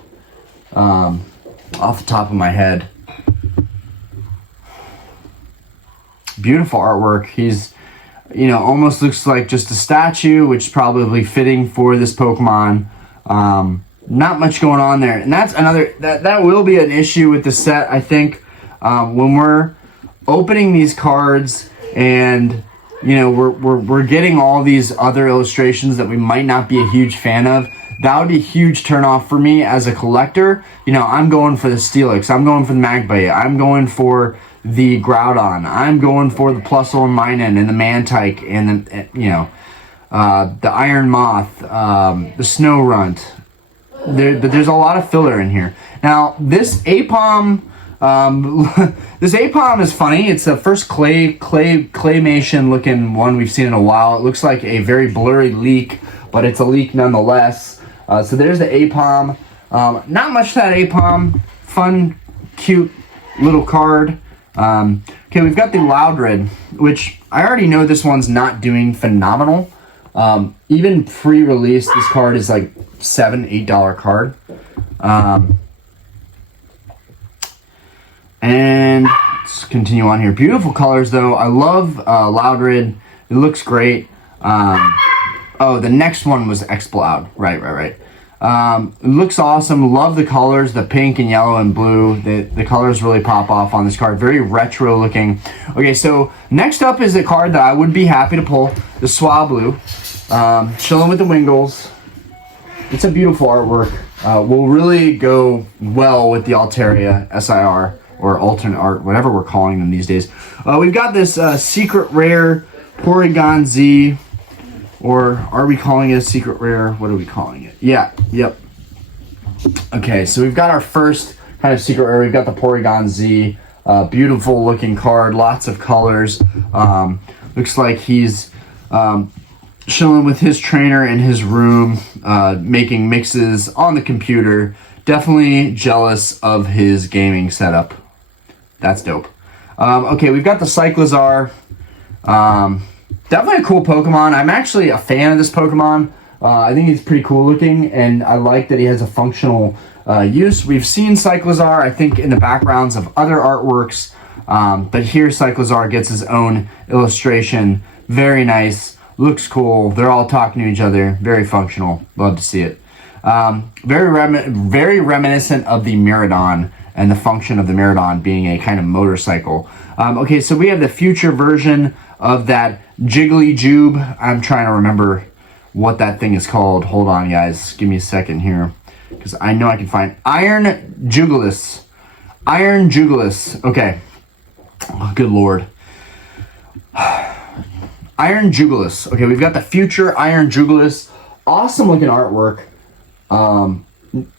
off the top of my head. Beautiful artwork. He's, almost looks like just a statue, which is probably fitting for this Pokemon. Not much going on there, and that's another that will be an issue with the set. I think when we're opening these cards and we're getting all these other illustrations that we might not be a huge fan of, that would be a huge turnoff for me as a collector. I'm going for the Steelix, I'm going for the Magby, I'm going for the Groudon, I'm going for the Plusle and Minun and the Mantike and the Iron Moth, the Snorunt. There's a lot of filler in here. Now this Apom, this Apom is funny. It's the first claymation looking one we've seen in a while. It looks like a very blurry leak, but it's a leak nonetheless. So there's the Apom. Not much to that Apom. Fun, cute little card. Okay, we've got the Loudred, which I already know this one's not doing phenomenal. Even pre-release, this card is like $7-8 card. And let's continue on here. Beautiful colors, though. I love Loudred. It looks great. Oh, the next one was Exploud. Right. It looks awesome. Love the colors, the pink and yellow and blue. The colors really pop off on this card. Very retro looking. Okay, so next up is a card that I would be happy to pull, the Swablu. Chilling with the Wingles. It's a beautiful artwork. Will really go well with the Altaria SIR or alternate art, whatever we're calling them these days. We've got this secret rare Porygon Z, or are we calling it a secret rare? What are we calling it? Yeah, yep. Okay, so we've got our first kind of secret rare. We've got the Porygon Z. Beautiful looking card, lots of colors. Looks like he's chilling with his trainer in his room, making mixes on the computer. Definitely jealous of his gaming setup. That's dope. Okay, we've got the Cyclizar. Definitely a cool Pokemon. I'm actually a fan of this Pokemon. I think he's pretty cool looking, and I like that he has a functional use. We've seen Cyclizar, I think, in the backgrounds of other artworks, but here Cyclizar gets his own illustration. Very nice. Looks cool. They're all talking to each other. Very functional. Love to see it. Very reminiscent of the Miraidon and the function of the Miraidon being a kind of motorcycle. Okay, so we have the future version of that Jigglyjube. I'm trying to remember what that thing is called. Hold on, guys. Give me a second here, because I know I can find Iron Jugulis. Iron Jugulis. Okay. Oh, good lord. Iron Jugulis. Okay, we've got the future Iron Jugulis. Awesome looking artwork.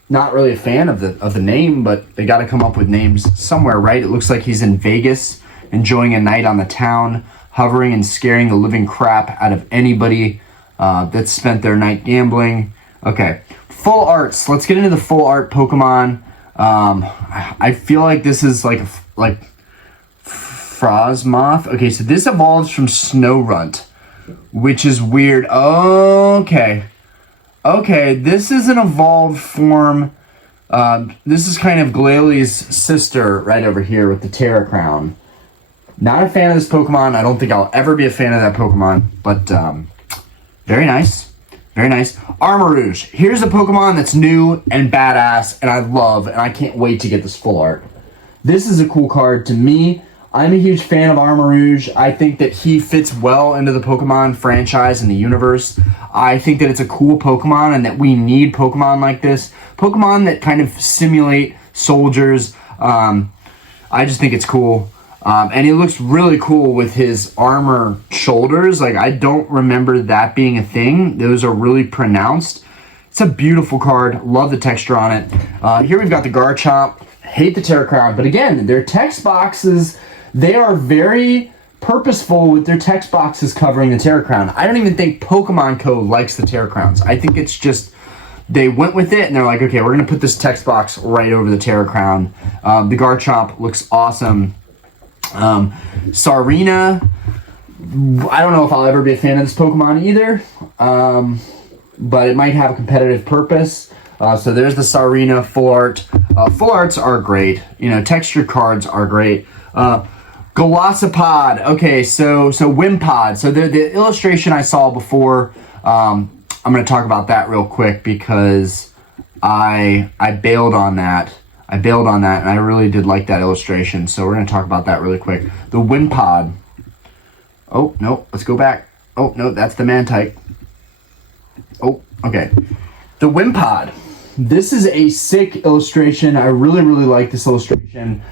Not really a fan of the name, but they got to come up with names somewhere, right? It looks like he's in Vegas, enjoying a night on the town, hovering and scaring the living crap out of anybody that spent their night gambling. Okay, full arts. Let's get into the full art Pokemon. I feel like this is like Frosmoth. Okay, so this evolves from Snorunt, which is weird. Okay, this is an evolved form. This is kind of Glalie sister right over here with the Terra Crown. Not a fan of this Pokemon. I don't think I'll ever be a fan of that Pokemon, but very nice. Very nice. Armarouge. Here's a Pokemon that's new and badass, and I love, and I can't wait to get this full art. This is a cool card to me. I'm a huge fan of Armarouge. I think that he fits well into the Pokemon franchise and the universe. I think that it's a cool Pokemon and that we need Pokemon like this. Pokemon that kind of simulate soldiers. I just think it's cool. And he looks really cool with his armor shoulders. Like, I don't remember that being a thing. Those are really pronounced. It's a beautiful card. Love the texture on it. Here we've got the Garchomp. Hate the Terra Crown. But again, their text boxes, they are very purposeful with their text boxes covering the Terra Crown. I don't even think Pokemon Co. likes the Terra Crowns. I think it's just they went with it and they're like, okay, we're going to put this text box right over the Terra Crown. The Garchomp looks awesome. Sarina, I don't know if I'll ever be a fan of this Pokemon either, but it might have a competitive purpose. So there's the Sarina full art. Full arts are great. You know, textured cards are great. Golisopod. Okay, so Wimpod. So the illustration I saw before, I'm going to talk about that real quick because I bailed on that. And I really did like that illustration. So we're going to talk about that really quick. The Wimpod. Oh, no, let's go back. Oh, no, that's the Mantike. Oh, okay. The Wimpod. This is a sick illustration. I really, really like this illustration.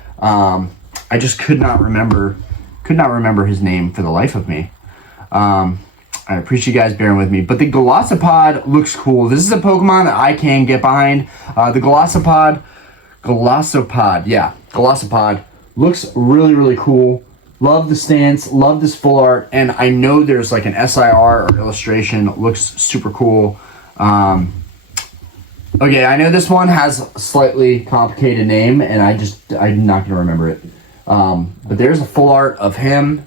I just could not remember his name for the life of me. I appreciate you guys bearing with me. But the Golisopod looks cool. This is a Pokemon that I can get behind. The Golisopod, looks really, really cool. Love the stance, love this full art, and I know there's like an SIR or illustration. Looks super cool. Okay, I know this one has a slightly complicated name, and I'm not gonna remember it. But there's a full art of him.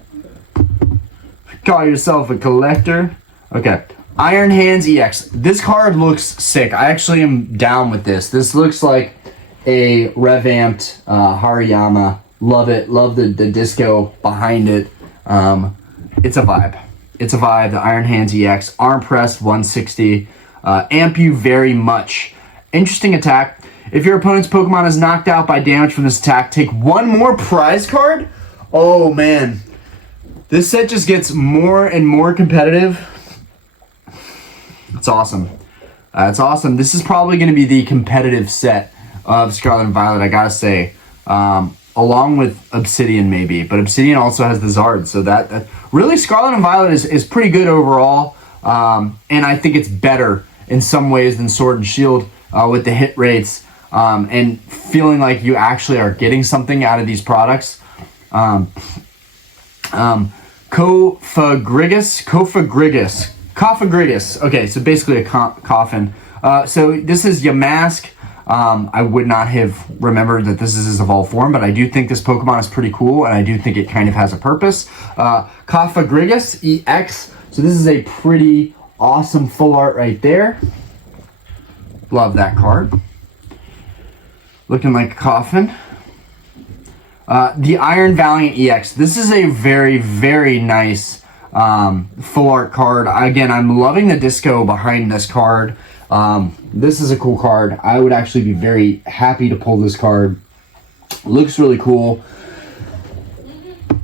Call yourself a collector. Okay, Iron Hands EX. This card looks sick. I actually am down with this. This looks like a revamped Hariyama. Love it. Love the disco behind it. It's a vibe. The Iron Hands EX. Arm press 160. amp you very much. Interesting attack. If your opponent's Pokemon is knocked out by damage from this attack, take one more prize card. Oh man, this set just gets more and more competitive. It's awesome. It's awesome. This is probably going to be the competitive set of Scarlet and Violet, I gotta say, along with Obsidian maybe. But Obsidian also has the Zard, so that really Scarlet and Violet is pretty good overall, and I think it's better in some ways than Sword and Shield with the hit rates. And feeling like you actually are getting something out of these products. Cophagrigus. Okay, so basically a coffin. So this is Yamask. I would not have remembered that this is his evolved form, but I do think this Pokemon is pretty cool, and I do think it kind of has a purpose. Cophagrigus EX. So this is a pretty awesome full art right there. Love that card. Looking like a coffin. The Iron Valiant EX. This is a very, very nice full art card. Again, I'm loving the disco behind this card. This is a cool card. I would actually be very happy to pull this card. Looks really cool.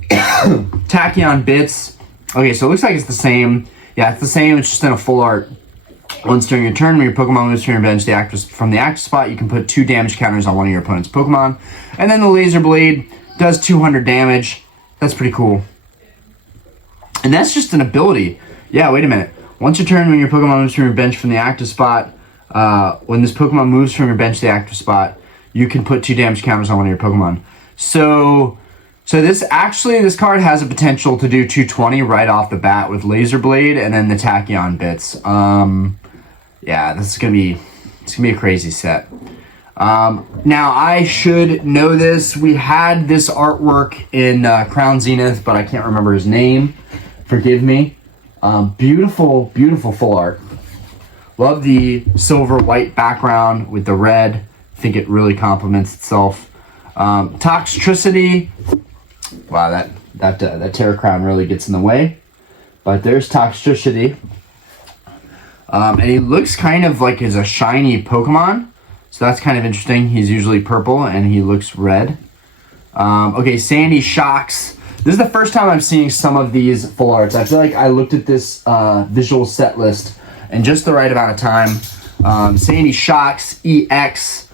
Tachyon Bits. Okay, so it looks like it's the same. Yeah, it's the same. It's just in a full art. Once during your turn, when your Pokemon moves from your bench from the active spot, you can put 2 damage counters on one of your opponent's Pokemon. And then the Laser Blade does 200 damage. That's pretty cool. And that's just an ability. Yeah, wait a minute. Once your turn, when your Pokemon moves from your bench from the active spot, when this Pokemon moves from your bench to the active spot, you can put 2 damage counters on one of your Pokemon. So this card has a potential to do 220 right off the bat with Laser Blade and then the Tachyon Bits. Yeah, it's gonna be a crazy set. Now I should know this. We had this artwork in Crown Zenith, but I can't remember his name. Forgive me. Beautiful, beautiful full art. Love the silver white background with the red. I think it really complements itself. Toxtricity. Wow, that Terra Crown really gets in the way. But there's Toxtricity. And he looks kind of like he's a shiny Pokemon. So that's kind of interesting. He's usually purple and he looks red. Okay, Sandy Shocks. This is the first time I'm seeing some of these full arts. I feel like I looked at this visual set list in just the right amount of time. Sandy Shocks EX.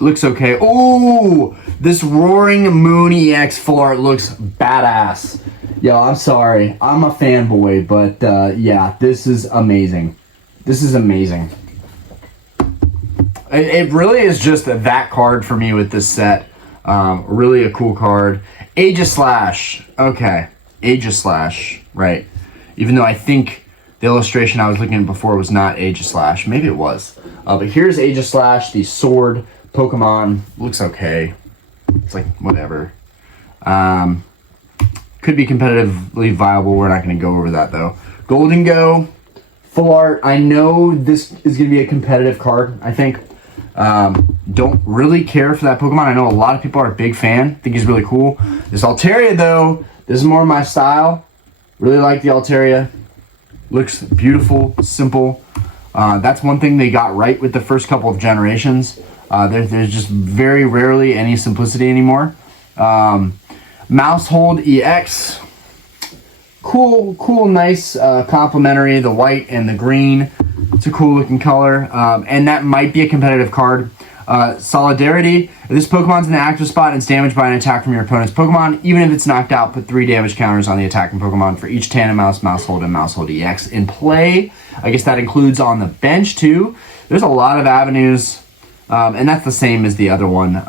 Looks okay. Oh, this Roaring Moon EX full art looks badass. Yo, I'm sorry. I'm a fanboy, but yeah, this is amazing. This is amazing. It really is just that card for me with this set. Really a cool card. Aegislash. Okay. Aegislash. Right. Even though I think the illustration I was looking at before was not Aegislash. Maybe it was. But here's Aegislash, the sword Pokemon. Looks okay. It's like, whatever. Could be competitively viable. We're not going to go over that, though. Golden Go. Full art. I know this is going to be a competitive card, I think. Don't really care for that Pokemon. I know a lot of people are a big fan. Think he's really cool. This Altaria, though, this is more my style. Really like the Altaria. Looks beautiful, simple. That's one thing they got right with the first couple of generations. There's just very rarely any simplicity anymore. Mousehold EX. Cool, nice, complementary. The white and the green. It's a cool looking color. And that might be a competitive card. Solidarity. If this Pokemon's in the active spot and it's damaged by an attack from your opponent's Pokemon, even if it's knocked out, put 3 damage counters on the attacking Pokemon for each Tandem Mouse, Mousehold, and Mousehold EX in play. I guess that includes on the bench too. There's a lot of avenues, and that's the same as the other one.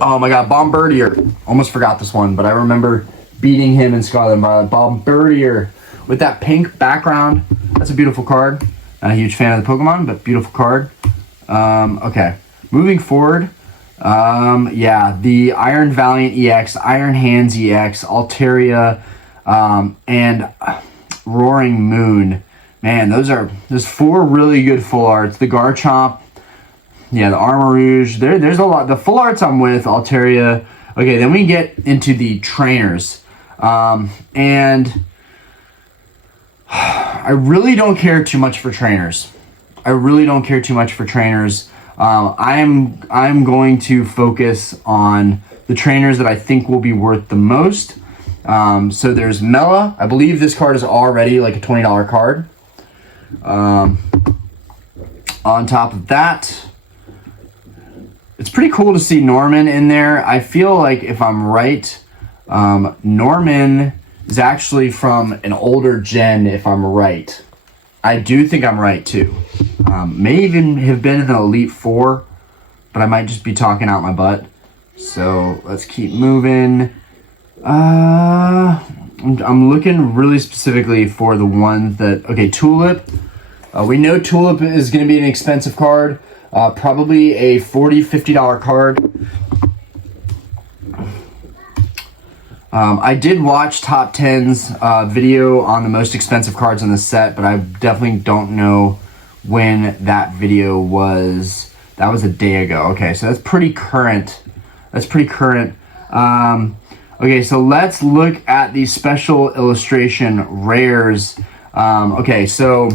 Oh my god, Bombardier. Almost forgot this one, but I remember beating him in Scarlet and Violet. Bombardier with that pink background. That's a beautiful card. Not a huge fan of the Pokemon, but beautiful card. Okay, moving forward. Yeah, the Iron Valiant EX, Iron Hands EX, Altaria, and Roaring Moon. Man, there's 4 really good full arts. The Garchomp, yeah, the Armarouge. There's a lot. The full arts I'm with, Altaria. Okay, then we get into the trainers. And I really don't care too much for trainers. I'm going to focus on the trainers that I think will be worth the most. So there's Mela. I believe this card is already like a $20 card. On top of that, it's pretty cool to see Norman in there. I feel like, if I'm right, Norman is actually from an older gen, if I'm right. I do think I'm right too. May even have been in the Elite Four, but I might just be talking out my butt. So let's keep moving. I'm looking really specifically for the ones that, okay, Tulip. We know Tulip is going to be an expensive card. Probably a $40, $50 card. I did watch Top 10's video on the most expensive cards in the set, but I definitely don't know when that video was. That was a day ago. Okay, so that's pretty current. Okay, so let's look at the special illustration rares. Okay, so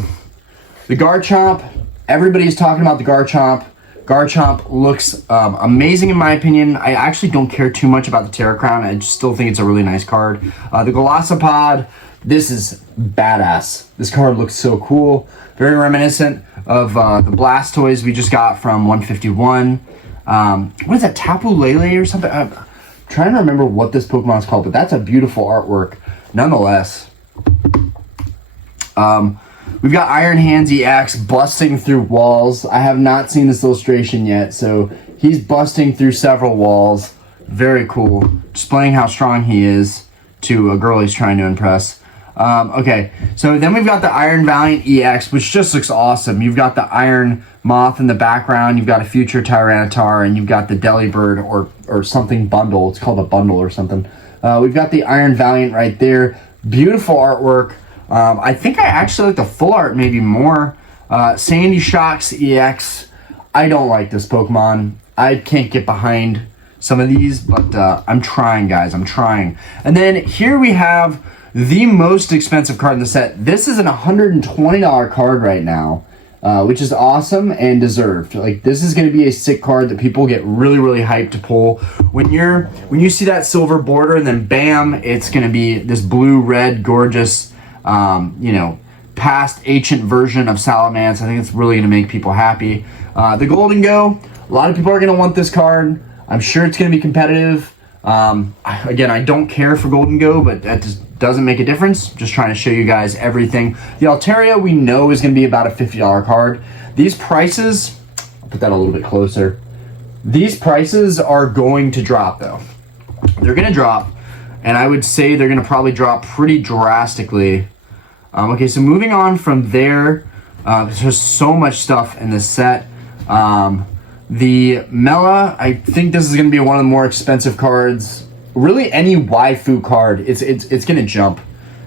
the Garchomp. Everybody's talking about the Garchomp. Garchomp looks amazing in my opinion. I actually don't care too much about the Terra Crown. I just still think it's a really nice card. The Golisopod, this is badass. This card looks so cool. Very reminiscent of the Blastoise we just got from 151. What is that, Tapu Lele or something? I'm trying to remember what this Pokemon is called, but that's a beautiful artwork nonetheless. We've got Iron Hands EX busting through walls. I have not seen this illustration yet, so he's busting through several walls. Very cool. Displaying how strong he is to a girl he's trying to impress. Okay, so then we've got the Iron Valiant EX, which just looks awesome. You've got the Iron Moth in the background. You've got a future Tyranitar, and you've got the Delibird or something bundle. It's called a bundle or something. We've got the Iron Valiant right there. Beautiful artwork. I think I actually like the full art maybe more. Sandy Shocks EX. I don't like this Pokemon. I can't get behind some of these, but I'm trying, guys. I'm trying. And then here we have the most expensive card in the set. This is an $120 card right now, which is awesome and deserved. Like, this is going to be a sick card that people get really, really hyped to pull. When you see that silver border and then bam, it's going to be this blue-red gorgeous, past ancient version of Salamence. I think it's really going to make people happy. The Golden Go, a lot of people are going to want this card. I'm sure it's going to be competitive. Again, I don't care for Golden Go, but that just doesn't make a difference. Just trying to show you guys everything. The Altaria we know is going to be about a $50 card. These prices, I'll put that a little bit closer. These prices are going to drop though. They're going to drop, and I would say they're going to probably drop pretty drastically. Okay, so moving on from there, there's so much stuff in this set. The Mela, I think this is going to be one of the more expensive cards. Really, any waifu card, it's going to jump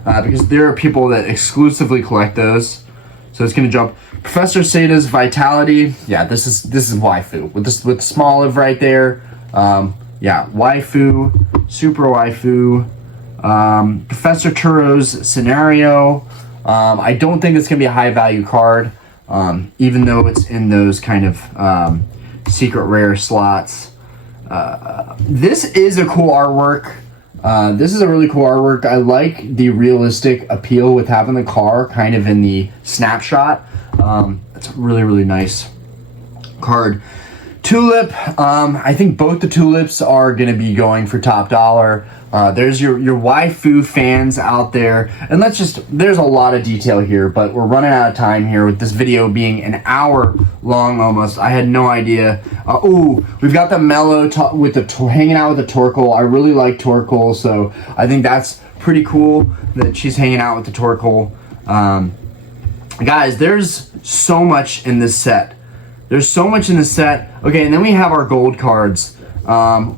because there are people that exclusively collect those, so it's going to jump. Professor Sada's Vitality, yeah, this is waifu with Smoliv right there. Yeah, waifu, super waifu. Professor Turo's Scenario. I don't think it's going to be a high value card, even though it's in those kind of secret rare slots. This is a cool artwork. This is a really cool artwork. I like the realistic appeal with having the car kind of in the snapshot. It's a really, really nice card. Tulip, I think both the Tulips are going to be going for top dollar. There's your waifu fans out there, and there's a lot of detail here, but we're running out of time here with this video being an hour long almost. I had no idea. We've got the Mellow with hanging out with the Torkoal. I really like Torkoal, so I think that's pretty cool that she's hanging out with the Torkoal. Guys, there's so much in this set. Okay, and then we have our gold cards.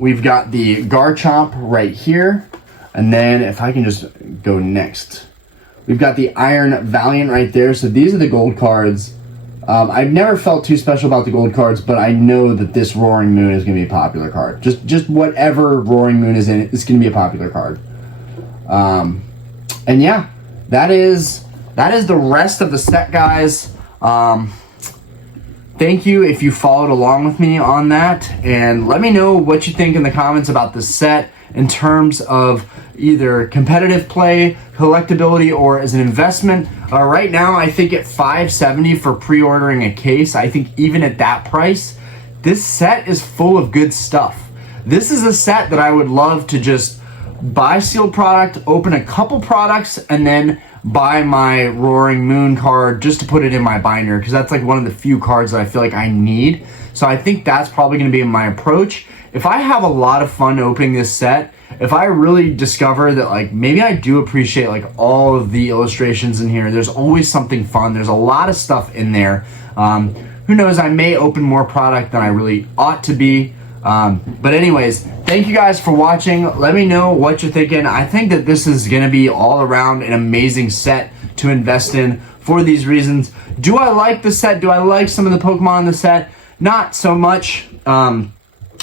We've got the Garchomp right here. And then if I can just go next. We've got the Iron Valiant right there. So these are the gold cards. I've never felt too special about the gold cards, but I know that this Roaring Moon is going to be a popular card. Just whatever Roaring Moon is in, it's going to be a popular card. And yeah, that's that is the rest of the set, guys. Thank you if you followed along with me on that, and let me know what you think in the comments about this set in terms of either competitive play, collectability, or as an investment. Right now, I think at $570 for pre-ordering a case, I think even at that price, this set is full of good stuff. This is a set that I would love to just buy sealed product, open a couple products, and then buy my Roaring Moon card just to put it in my binder, because that's like one of the few cards that I feel like I need. So I think that's probably going to be my approach. If I have a lot of fun opening this set, if I really discover that like maybe I do appreciate like all of the illustrations in here, there's always something fun. There's a lot of stuff in there. Who knows, I may open more product than I really ought to be. But anyways, thank you guys for watching. Let me know what you're thinking. I think that this is going to be all around an amazing set to invest in for these reasons. Do I like the set? Do I like some of the Pokemon in the set? Not so much.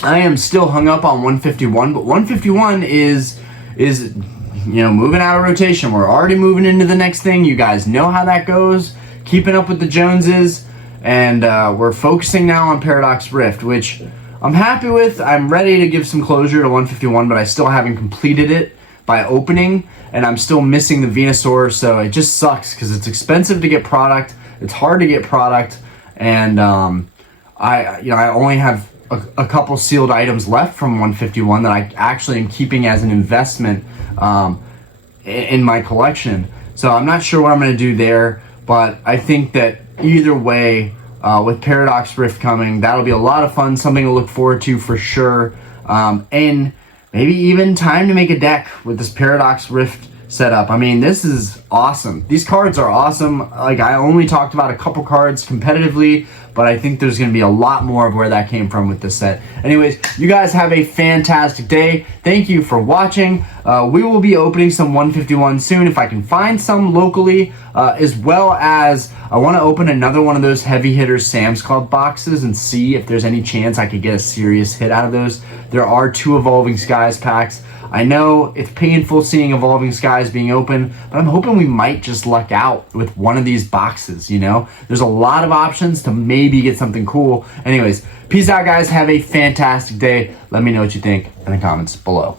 I am still hung up on 151, but 151 is moving out of rotation. We're already moving into the next thing. You guys know how that goes. Keeping up with the Joneses, and we're focusing now on Paradox Rift, which I'm happy with. I'm ready to give some closure to 151, but I still haven't completed it by opening, and I'm still missing the Venusaur, so it just sucks because it's expensive to get product. It's hard to get product, and I only have a couple sealed items left from 151 that I actually am keeping as an investment in my collection. So I'm not sure what I'm going to do there, but I think that either way, with Paradox Rift coming, that'll be a lot of fun, something to look forward to for sure. And maybe even time to make a deck with this Paradox Rift setup. I mean, this is awesome. These cards are awesome. Like, I only talked about a couple cards competitively, but I think there's going to be a lot more of where that came from with this set. Anyways, you guys have a fantastic day. Thank you for watching. We will be opening some 151 soon if I can find some locally, as well as I want to open another one of those Heavy Hitters Sam's Club boxes and see if there's any chance I could get a serious hit out of those. There are 2 Evolving Skies packs. I know it's painful seeing Evolving Skies being open, but I'm hoping we might just luck out with one of these boxes, you know? There's a lot of options to maybe get something cool. Anyways, peace out, guys. Have a fantastic day. Let me know what you think in the comments below.